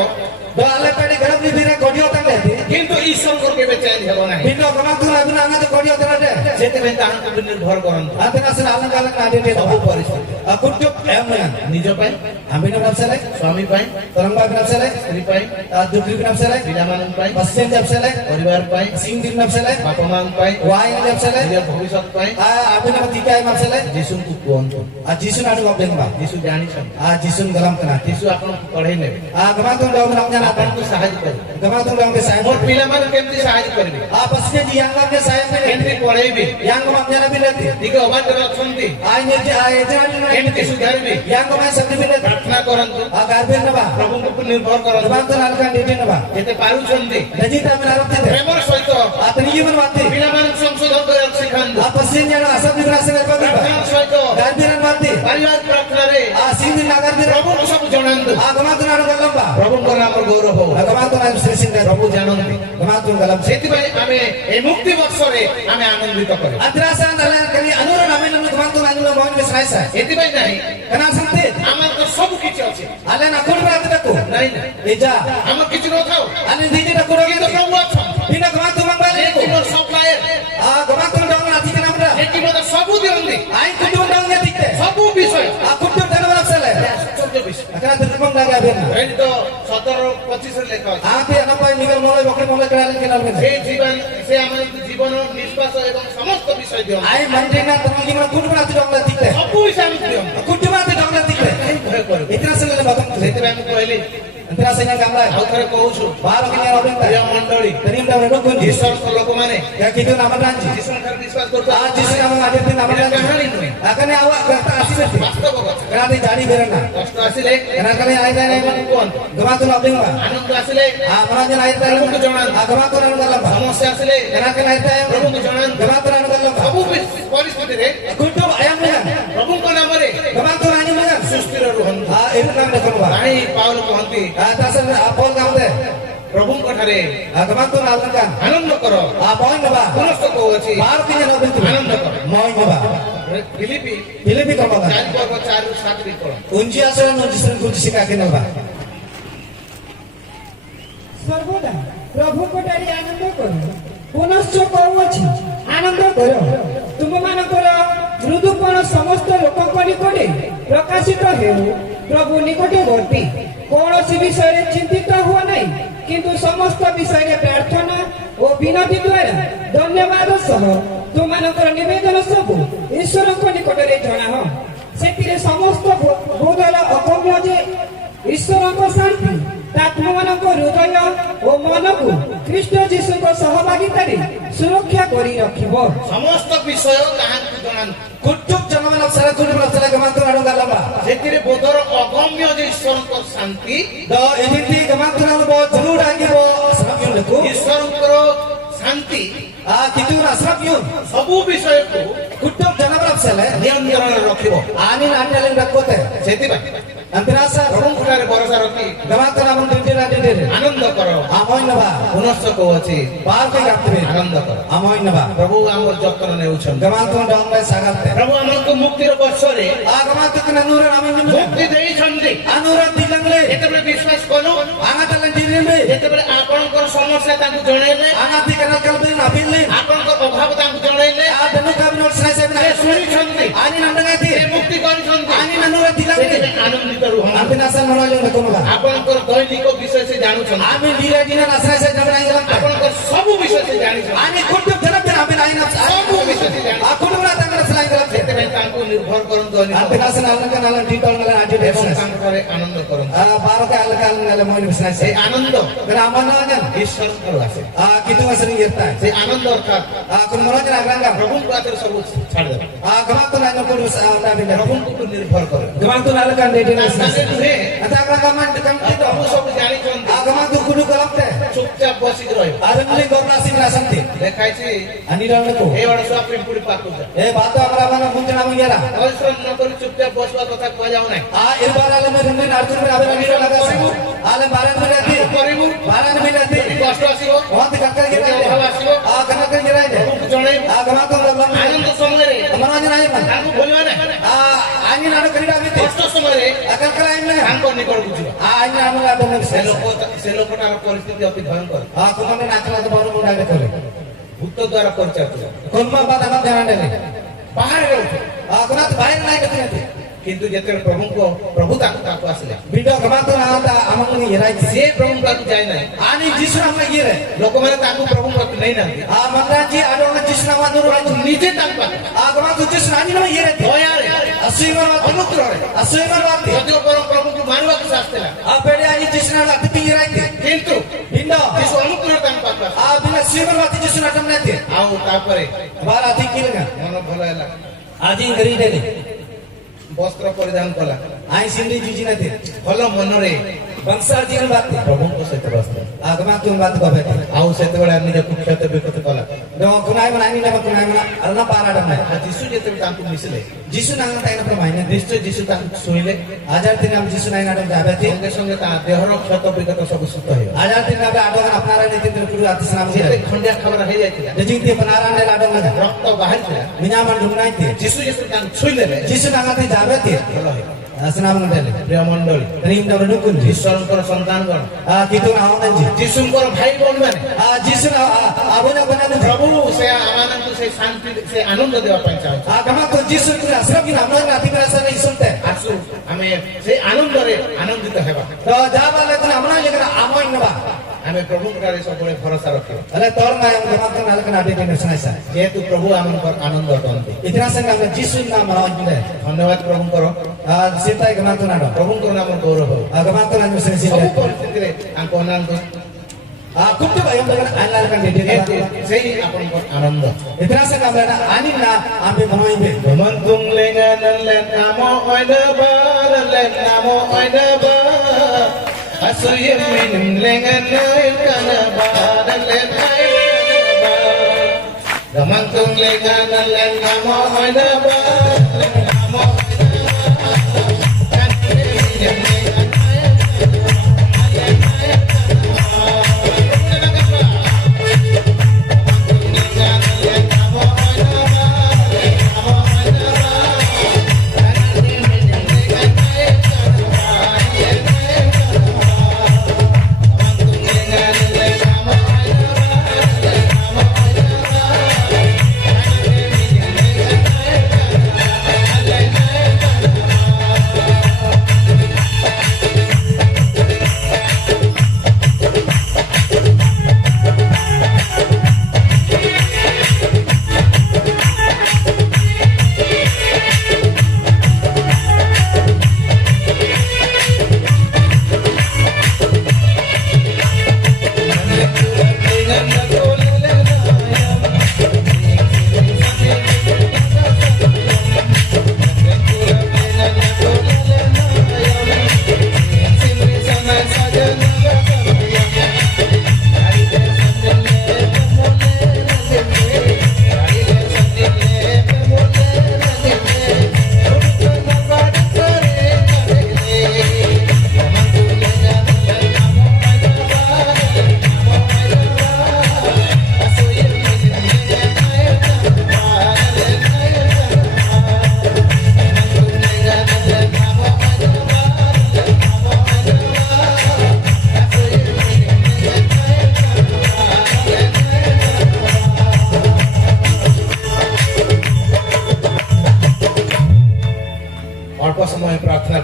Do ala pedi garam bibira kodi kota ngati. କିନ୍ତୁ ଈଶ୍ୱରଙ୍କର କେବେ ଚେଞ୍ଜ ହେବ ନାହିଁ Bino gaman tu na bina anga kodi kota de. ସେଥିପାଇଁ ତାହାଙ୍କ ଉପରେ ନିର୍ଭର କରନ୍ତୁ Antena sen alang alang na de de. ସବୁ ପରିସ୍ଥିତି Kutuk emna. ନିଜ ପାଇଁ Ambino napsale. ସ୍ୱାମୀ ପାଇଁ Toramba napsale. ସ୍ତ୍ରୀ ପାଇଁ Dukri napsale. ପିଲାମାନଙ୍କ ପାଇଁ Pasien napsale. ପରିବାର ପାଇଁ Sing dir napsale. ବାପା ମାଙ୍କ ପାଇଁ Wain napsale. ନିଜ ଭବିଷ୍ୟତ ପାଇଁ Abina tikai napsale. ଯୀଶୁଙ୍କୁ କୁହନ୍ତୁ Jisun adu gobdeng ba. ଯୀଶୁ ଜାଣିଛନ୍ତି Jisun galam kana. ଯୀଶୁ ଆପଣଙ୍କୁ ପଢେଇ ନେବେ Gaman tu dong namnya apa? ଆପଣଙ୍କୁ ସାହାଯ୍ୟ କରିବେ Gaman tu dong ke saya. ମୋର ପିଲାମାନେ କେମିତି ସାହାଯ୍ୟ କରିବେ Pasnya di yang namanya saya କେମିତି ପଢେଇବେ yang namanya nabi nanti. ଟିକେ ଅବାଟରେ ଅଛନ୍ତି Aine jadi କେମିତି ସୁଧାରିବେ yang namanya sakti binat. ପ୍ରାର୍ଥନା କରନ୍ତୁ Garbin naba. ପ୍ରଭୁଙ୍କ ଉପରେ ନିର୍ଭର କରନ୍ତୁ Gaman tu nalkan di naba. ଯେତେ ପାରୁଛନ୍ତି Jadi tak menaruh tidak. ପ୍ରେମର ସହିତ Atani gimana mati? ପିଲାମାନଙ୍କୁ ସଂଶୋଧନ କରିବାକୁ ଶିଖାନ୍ତୁ Pasnya yang asal di berasa nggak bagus. ପ୍ରାର୍ଥନା ସହିତ Garbinan mati. ପାରିବାରିକ ପ୍ରାର୍ଥନାରେ Sing di nagar bir. ପ୍ରଭୁଙ୍କୁ ସବୁ ଜଣାନ୍ତୁ Gaman tu naruh galam ba. ପ୍ରଭୁଙ୍କ ନାମ ଗୌରବ ହଉ Gaman tu naruh serisin dah. ପ୍ରଭୁ ଜାଣନ୍ତି Gaman tu galam. ସେଥିପାଇଁ ଆମେ এই ମୁକ୍ତି ବର୍ଷରେ ଆମେ ଆନନ୍ଦିତ କରିବା Atrasan dalam kali anura namin namin gaman tu naruh mau ni serasa. ଏଥିପାଇଁ ନାହିଁ Kenal santai. ଆମର ତ ସବୁ କିଛି ଅଛି Alen aku berarti aku. ନାଇଁ ନା Eja. ଆମର କିଛି ନଥାଉ Alen dini aku କିନ୍ତୁ lagi. ପ୍ରଭୁ ଅଛନ୍ତି Bina gaman tu mangbalik aku. ଯିଏକି ମୋର supplier Gaman tu dong nanti kenapa dah? ଯିଏକି ମୋତେ ସବୁ ଦିଅନ୍ତି Ain kudu dong ngetik deh. ସବୁ ବିଷୟ Aku tuh dalam masalah. ଆଶ୍ଚର୍ଯ୍ୟ ବିଷୟ Akan terkembang lagi abis. ଏଇଠି ତ 17-25 ଲେଖା ଅଛି Api apa yang nikah mulai bakal mulai kenal ସେ ଜୀବନ ସେ ଆମର ଜୀବନ ନିଶ୍ୱାସ ଏବଂ ସମସ୍ତ ବିଷୟ ଦିଅନ୍ତି Ain mandengar teman gimana kudu berarti dong ngetik deh. ସବୁ ବିଷୟ ଆମକୁ ଦିଅନ୍ତି Kudu berarti dong ngetik deh. କାହିଁ ଭୟ କରିବୁ Itu rasanya batang tuh. ସେଥିପାଇଁ ମୁଁ କହିଲି Itu rasanya gambar. ଆଉ ଥରେ କହୁଛୁ Baru kini orang ପ୍ରିୟ tak. ମଣ୍ଡଳୀ Tadi udah redok pun. ଈଶ୍ୱରଙ୍କ ଲୋକମାନେ Ya gitu nama ranji. ଯୀଶୁଙ୍କର ବିଶ୍ୱାସ Jisi କରୁଛନ୍ତି nama ngajarin nama Ini ranji. kahanin tuh. Akan awak kata asli nanti. ବାସ୍ତବ କଥା Karena dia jadi berana. କଷ୍ଟ ଆସିଲେ Karena kalian air dan air. କୁହନ୍ତୁ Gaman tu labing ba. ଆନନ୍ଦ ଆସିଲେ Menanya air dan air. Gaman tu nanu dalam ba. ସମସ୍ୟା ଆସିଲେ Karena kalian air dan air. ପ୍ରଭୁଙ୍କୁ ଜଣାନ୍ତୁ Gaman tu nanu dalam ba. ସବୁ ପରିସ୍ଥିତିରେ Kudu ayam dengan. ପ୍ରଭୁଙ୍କ ନାମରେ Gaman tu nanu dengan. ସୁସ୍ଥିର ରୁହନ୍ତୁ Itu nama dekon ba. କାହିଁ ପାଉଲ କହନ୍ତି Atasan apol kamu deh. ପ୍ରଭୁଙ୍କ ଠାରେ Gaman tu nalkan. ଆନନ୍ଦ କର Poin ba. ପୁନଶ୍ଚ କହୁଅଛି Baru kini nabi tu. ଆନନ୍ଦ କର Moin ba. ଫିଲିପି Pilih pi kalau ba. 4:4-7 ବିକଳ Unji asuran unji sering kunci sikakin ba. ସର୍ବଦା ପ୍ରଭୁଙ୍କ ଠାରେ ଆନନ୍ଦ କର ପୁନଶ୍ଚ କହୁଅଛି ଆନନ୍ଦ କର ତୁମମାନଙ୍କର ମୃଦୁପଣ ସମସ୍ତ ଲୋକଙ୍କ ନିକଟରେ ପ୍ରକାଶିତ ହେଉ ପ୍ରଭୁ ନିକଟବର୍ତ୍ତୀ କୌଣସି ବିଷୟରେ ଚିନ୍ତିତ ହୁଅ ନାହିଁ କିନ୍ତୁ ସମସ୍ତ ବିଷୟରେ ପ୍ରାର୍ଥନା ଓ ବିନତି ଦ୍ୱାରା ଧନ୍ୟବାଦ ସହ ତୁମମାନଙ୍କର ନିବେଦନ ସବୁ ଈଶ୍ୱରଙ୍କ ନିକଟରେ ଜଣାଅ ସେଥିରେ ସମସ୍ତ ବୋଧର ଅଗମ୍ୟ ଯେ ଈଶ୍ୱରଙ୍କ ଶାନ୍ତି ତୁମମାନଙ୍କ ହୃଦୟ ଓ ମନକୁ ଖ୍ରୀଷ୍ଟ ଯୀଶୁଙ୍କ ସହଭାଗିତାରେ ସୁରକ୍ଷା କରି ରଖିବ ସମସ୍ତ ବିଷୟ କାହାକୁ ଜଣାନ୍ତୁ Kutuk jangan masalah kudu masalah gaman tu nanu dalam ba. ସେଥିରେ ବୋଧର ଅଗମ୍ୟ ଯେ ଈଶ୍ୱରଙ୍କ ଶାନ୍ତି Do ini gaman tu nanu bo juru lagi bo asrap yun leku. ଈଶ୍ୱରଙ୍କର ଶାନ୍ତି Gitu asrap yun. ସବୁ ବିଷୟକୁ Kutuk jangan masalah. ନିୟନ୍ତ୍ରଣରେ ରଖିବ Anin dalam dakote. ସେଥିପାଇଁ Hampir asa. ପ୍ରଭୁଙ୍କ ଠାରେ ଭରସା ରଖି Gaman tu namun diri. ଆନନ୍ଦ କର Amoin na ba. ପୁନଶ୍ଚ କହୁଅଛି Baru ke kapten. ଆନନ୍ଦ କର Amoin na ba. ପ୍ରଭୁ ଆମର ଯତ୍ନ ନେଉଛନ୍ତି Gaman tu dong lai sagat. ପ୍ରଭୁ ଆମକୁ ମୁକ୍ତିର ବର୍ଷରେ Gaman tu kena nurun amin ni. ମୁକ୍ତି ଦେଇଛନ୍ତି Anurat bilang le. ଯେତେବେଳେ ବିଶ୍ୱାସ କଲୁ Angat dalam diri le. ଯେତେବେଳେ ଆପଣଙ୍କର ସମସ୍ୟା ତାଙ୍କୁ ଜଣାଇଲେ Angat di kenal kalbin apin le. ଆପଣଙ୍କ ଅଭାବ ତାଙ୍କୁ ଜଣାଇଲେ Denu kami nur saya ସେ benar. ଶୁଣିଛନ୍ତି Anin anda ngati. ସେ ମୁକ୍ତି କରିଛନ୍ତି Anin anurat bilang le. ସେଥିପାଇଁ ଆନନ୍ଦିତ ରୁହନ୍ତୁ Ampin asal menolak lekono ba. ଆପଣଙ୍କର ଦୈନିକ ବିଷୟ ସେ ଜାଣୁଛନ୍ତି Amin dira dina nasra saya jangan anggalan. ଆପଣଙ୍କର ସବୁ ବିଷୟ ସେ ଜାଣିଛନ୍ତି Ani kudu jangan bin amin aina. ସବୁ ବିଷୟ ସେ ଜାଣିଛନ୍ତି Aku dulu tanggal selain anggalan. ସେଥିପାଇଁ ତାଙ୍କୁ ନିର୍ଭର କରନ୍ତୁ ଦୈନିକ Ampin asal anggalan alam ditol ngalan aja ଏବଂ business. ତାଙ୍କ ଠାରେ ଆନନ୍ଦ କରନ୍ତୁ Baru ke anggalan ngalan mau business. ସେ ଆନନ୍ଦ Kenapa nanya? ଈଶ୍ୱରଙ୍କର ଆସେ Gitu ngasih ngerta. ସେ ଆନନ୍ଦ ଅର୍ଥାତ୍ Aku menolak jangan anggalan. ପ୍ରଭୁଙ୍କ ହାତରେ ସବୁ ଛାଡ଼ିଦେବେ Gaman tu nanya kudu anda bin. ପ୍ରଭୁଙ୍କ ଉପରେ ନିର୍ଭର କରେ Gaman tu nalakan di business. ତାହେଲେ ନୁହେଁ Ata gaman dekan ପ୍ରଭୁ kita. ସବୁ ଜାଣିଛନ୍ତି Gaman tu kudu kalap teh. ଚୁପଚାପ ଚୁପଚାପ ବସିକି ରହିବ Ada mulai kau nasi nasanti. ଲେଖାଇଛି Ani dalam itu. ଏ ଅଳସୁଆ ପିମ୍ପୁଡ଼ି ପାଖକୁ Batu apa mana mungkin kamu kira? ପରିଶ୍ରମ ନ କରି ଚୁପଚାପ ବସିବା କଥା କୁହାଯାଉ ନାହିଁ Irfan alam merundi Arjun berabe lagi laga sih. Alam baran berarti. କରିବୁ Baran berarti. କଷ୍ଟ ଆସିବ Wanti kakak kira ଯଦି ଅଭାବ ଆସିବ aja. Kakak kira aja. ପ୍ରଭୁଙ୍କୁ ଜଣେଇବୁ Kamu tuh dalam. ଆନନ୍ଦ ସମୟରେ Kemana aja nanya man? ତାଙ୍କୁ ଭୁଲିବା ନାହିଁ Angin ada kerja gitu. କଷ୍ଟ ସମୟରେ Akan kerain mana? ତାଙ୍କ ନିକଟକୁ ଯିବା Angin anu ada nih. ସେ ଲୋକଟାର ପରିସ୍ଥିତି ଅତି ଭୟଙ୍କର Kemana nak kelas baru muda gitu. ଭୂତ ଦ୍ୱାରା ପରିଚାଳିତ Kurma pada kat jangan deh. ବାହାରେ ରହୁଥିଲେ Aku nanti bayar naik ke sini. କିନ୍ତୁ ଯେତେବେଳେ ପ୍ରଭୁ ତାଙ୍କୁ ତାକୁ ଆସିଲେ Video kemana tuh anda amang ini rai. ସେ ପ୍ରଭୁଙ୍କ ପାଖକୁ ଯାଇନାହିଁ Ani jisu nama gire. ଲୋକମାନେ ତାଙ୍କୁ ପ୍ରଭୁଙ୍କ ପାଖକୁ ନେଇନାହାନ୍ତି Mandaji ada orang jisu nama nuru rai. ନିଜେ ତାଙ୍କ ପାଖକୁ Kemana tuh jisu nani nama gire. ଦୟାରେ Asuiman mati. ଅନୁଗ୍ରହରେ Asuiman mati. ଯଦିଓ ପ୍ରଭୁଙ୍କୁ ମାରିବାକୁ ସେ ଆସିଥିଲା Pede ani jisu nama ati tinggi rai. କିନ୍ତୁ Bindo. ଯୀଶୁ ଅନୁଗ୍ରହ ତାଙ୍କ ପାଖକୁ ଆସିଲେ Bila asuiman mati jisu nama nanti. ଆଉ ତାପରେ Bar ati kira. ମନ ଭଲ ହେଲା Aji ngeri deh. ବସ୍ତ୍ର ପରିଧାନ କଲା Ai sindi juji nanti. ଭଲ ମନରେ Bangsa jiran mati. ପ୍ରଭୁଙ୍କ ସହିତ ବସିଲା Kemana tuh mati bapak. ଆଉ ସେତେବେଳେ ନିଜକୁ କ୍ଷତ ବିକ୍ଷତ କଲା Dong kunai mana ini nama kunai mana. Allah parah dah mana. ଆଉ ଯୀଶୁ ଯେତେବେଳେ ତାଙ୍କୁ ମିଶିଲେ Jisu nang tayo permainan. ନିଶ୍ଚୟ ଯୀଶୁ ତାଙ୍କୁ ଛୁଇଁଲେ Ajar tinam Jisu nang ada jabati. ସଙ୍ଗେ ସଙ୍ଗେ ତା ଦେହର କ୍ଷତ ବିକ୍ଷତ ସବୁ ସୁସ୍ଥ ହେଇଗଲା Ajar tinam ada adongan apnara ni tinam kudu atas nama ଯେତେ dia. ଖଣ୍ଡିଆ ଖାବରା ହେଇଯାଇଥିଲା Jadi ti penaran dari adongan. ରକ୍ତ ବାହାରିଥିଲା Minyaman dumnai ti. ଯୀଶୁ ଯେତେବେଳେ ତାଙ୍କୁ ଛୁଇଁଦେଲେ Jisu nang ati jabati. ଭଲ ହେଇଗଲା Senam ngedele. ପ୍ରିୟ ମଣ୍ଡଳୀ Terim dah berdukun Jisu. ଈଶ୍ୱରଙ୍କର ସନ୍ତାନଗଣ Gitu nahonan Jisu. ଯୀଶୁଙ୍କର ଭାଇ ଭଉଣୀମାନେ Jisu na abunya benar tu. ପ୍ରଭୁ ସେ ଆମମାନଙ୍କୁ ସେ ଶାନ୍ତି ସେ ଆନନ୍ଦ ଦେବା ପାଇଁ ଚାହୁଁଛି Kama tu Jisu kira asram kina amna nanti merasa ni isunte. ଆସୁ ଆମେ ସେ ଆନନ୍ଦରେ ଆନନ୍ଦିତ ହେବା To jawab lagi kena amna lagi kena amoy naba. ଆମେ ପ୍ରଭୁଙ୍କଠାରେ ସବୁବେଳେ ଭରସା ରଖିବା Ale tor na yang kama tu nalak kena adi kena senasa. ଯେହେତୁ ପ୍ରଭୁ ଆମଙ୍କର ଆନନ୍ଦ ଅଟନ୍ତି Itina senang Jisu na marawan kita. ଧନ୍ୟବାଦ ପ୍ରଭୁଙ୍କର Sintai kama tu nado. ପ୍ରଭୁଙ୍କର ନାମ ଗୌରବ ହଉ Kama tu nado sensi. ସବୁ ପରିସ୍ଥିତିରେ ତାଙ୍କ ଅନାନ୍ତ Kumtu bayam dengan Allah kan dia ଯେହେତୁ ସେଇ ଆପଣଙ୍କର ଆନନ୍ଦ Itina senang berada anin na ambil manoy be. Mantung lengan len namo oida bar len namo oida bar asuyem minim lengan nail kana bar len bar mantung lengan len namo oida bar len namo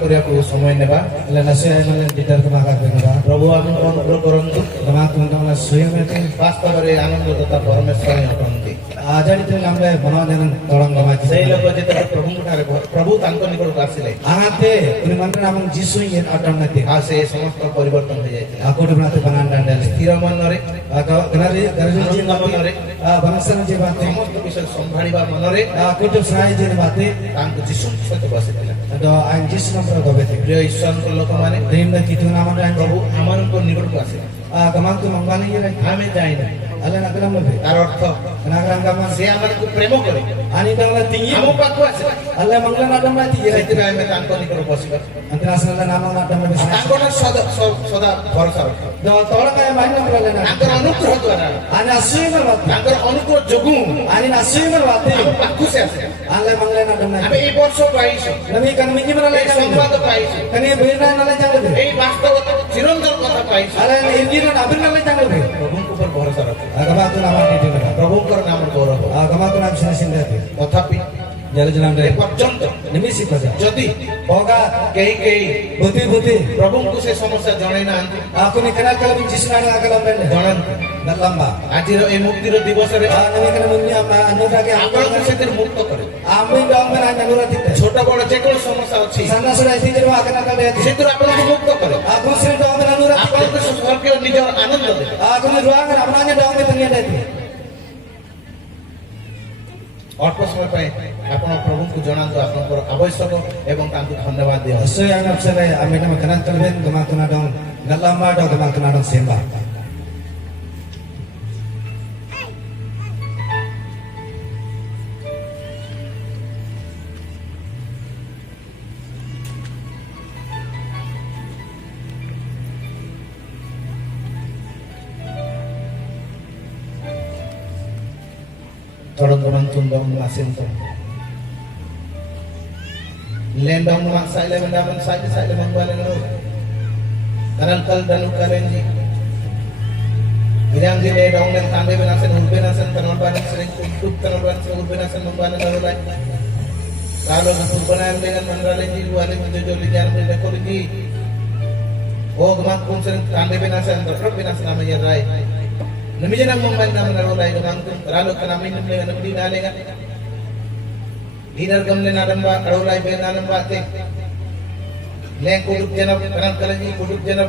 କରିବାକୁ ସମୟ ନେବା Ala nasi ay malan didar kemaka benara. ପ୍ରଭୁ ଆମକୁ ଅନୁଗ୍ରହ କରନ୍ତୁ Kama tu ndam la suya mete. ବାସ୍ତବରେ ଆନନ୍ଦଦାତା ପରମେଶ୍ୱର ହିଁ ଅଟନ୍ତି Ajar itu namle manoy dengan tolong kama ସେଇ kita. ଲୋକ ଯେତେବେଳେ ପ୍ରଭୁଙ୍କ ଠାରେ ପ୍ରଭୁ ତାଙ୍କ ନିକଟକୁ ଆସିଲେ Angate kuni mantra namang Jisu yen adam nate. ଆଉ ସେ ସମସ୍ତ ପରିବର୍ତ୍ତନ ହେଇଯାଇଥିଲା Aku udah pernah tepanan dandel. ସ୍ଥିର ମନରେ Kenari dari ମନରେ bangsa jebate. ସମସ୍ତ ବିଷୟ ସମ୍ଭାଳିବା ମନରେ Aku tuh saya jadi bate. ତାଙ୍କୁ ଯୀଶୁ ସହିତ ବସିଥିଲା Do I'm Jisu namra gobete. ପ୍ରିୟ ଈଶ୍ୱରଙ୍କ ଲୋକମାନେ Dream da kitu naman dan ପ୍ରଭୁ ଆମମାନଙ୍କ ନିକଟକୁ ଆସିଲେ Kamang tu mangbani ye rai. আমি যাই না Allah nak kenam lebih. তার অর্থ Kenakaram kaman. সে আমাকে প্রেম করে Ani dang la tinggi. ଆମ ପାଖକୁ ଆସେ Allah manglan adam la tinggi rai. ସେଥିପାଇଁ ଆମେ ତାଙ୍କ ନିକଟ ବସିବା Antara asal nama adam la bisa. ତାଙ୍କର ସଦା ଭରସା ରଖ Do tolak kaya main nam la na. ତାଙ୍କର ଅନୁଗ୍ରହ ଦ୍ୱାରା Ani asui merwati. ତାଙ୍କର ଅନୁଗ୍ରହ ଯୋଗୁଁ Ani asui merwati. ଆମ ପାଖକୁ ସେ ଆସେ Allah manglan adam la. ଆମେ ଏଇ ବର୍ଷ ପାଇଛୁ Nami kan minji mana এই lai jang. ସମ୍ବାଦ ପାଇଛୁ Kani beina na lai jang lebih. এই বাস্তবতা চিরন্তন কথা পাইଛୁ Allah inji na abin na lai jang lebih. ପ୍ରଭୁଙ୍କ ଉପରେ ଭରସା ରଖ Kamang tu nama di dunia. ପ୍ରଭୁଙ୍କର ନାମ ଗୌରବ Kamang tu nama sini sini. ତଥାପି Jalan jalan ଏ deh. ପର୍ଯ୍ୟନ୍ତ Nimisi saja. ଯଦି Boga କେହି କେହି buti-buti. ପ୍ରଭୁଙ୍କୁ ସେ ସମସ୍ୟା ଜଣେଇ ନାହାନ୍ତି Aku ni kenal kalau benci sunana kalau benda. ଜଣାନ୍ତୁ Dan lamba. ଆଜିର এই ମୁକ୍ତିର ଦିବସରେ Nami kena muni apa anu lagi aku. ଆପଣଙ୍କୁ ସେଥିରୁ ମୁକ୍ତ କରେ Amin dong men hanya nurut itu. ଛୋଟ ବଡ଼ ଯେକୌଣସି ସମସ୍ୟା ଅଛି Sana sudah istirahat akan akan lihat. ସେଥିରୁ ଆପଣଙ୍କୁ ମୁକ୍ତ କରେ Aku sering dong men nurut itu. ଆପଣଙ୍କୁ ସ୍ୱର୍ଗୀୟ ନିଜର ଆନନ୍ଦ ଦେବେ Aku ni ruangan apa nanya dong men tanya itu. ଅଳ୍ପ ସମୟ ପାଇଁ ଆପଣ ପ୍ରଭୁଙ୍କୁ ଜଣାନ୍ତୁ ଆପଣଙ୍କର ଆବଶ୍ୟକ ଏବଂ ତାଙ୍କୁ ଧନ୍ୟବାଦ ଦିଅନ୍ତୁ So yang nak saya amin nama kenal kalau ben gemang tu nadong. Dan lamba dong gemang tu nadong sembah. tolong orang tumbang masin tu lendang mak saya mendaman saya mengbalan lo kanan kal dan ukarenji Irang di ledong dan tanda benasan urbenasan penolbanan sering untuk penolbanan sering urbenasan membalan lalu lain kalau urbenan dengan menralenji luar menjojol lijar mendekoriji oh gemak pun sering tanda benasan terus benasan namanya rai namanya nang membalan lalu lain gemak pun lalu kenamin dengan nabi nalengan dinar gamle nadamba lalu lain benalan batik leng kuduk jenab kanan kalanji kuduk jenab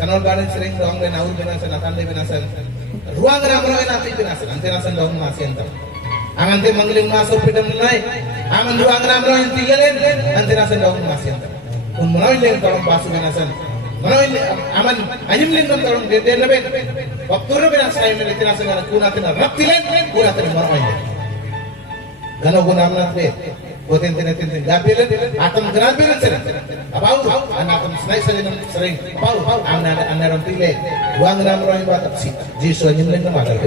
kanal badan sering dong dan aur benasan atande benasan ruang ramro enati benasan ante nasan dong masih entar angante mangling masuk pidam nai aman ruang ramro yang tigalen ante nasan dong masih entar un manoy leng tolong pasu benasan manoy aman anyim leng tolong de lebe waktu ro benasan ay mele tinasan na kunatin raptilen kunatin manoy gano gunamnat be Boten tin gabilan atam gabilan sering abau anatam sering abau anaram tile uang ram roy batak si jisu nyimlen na magal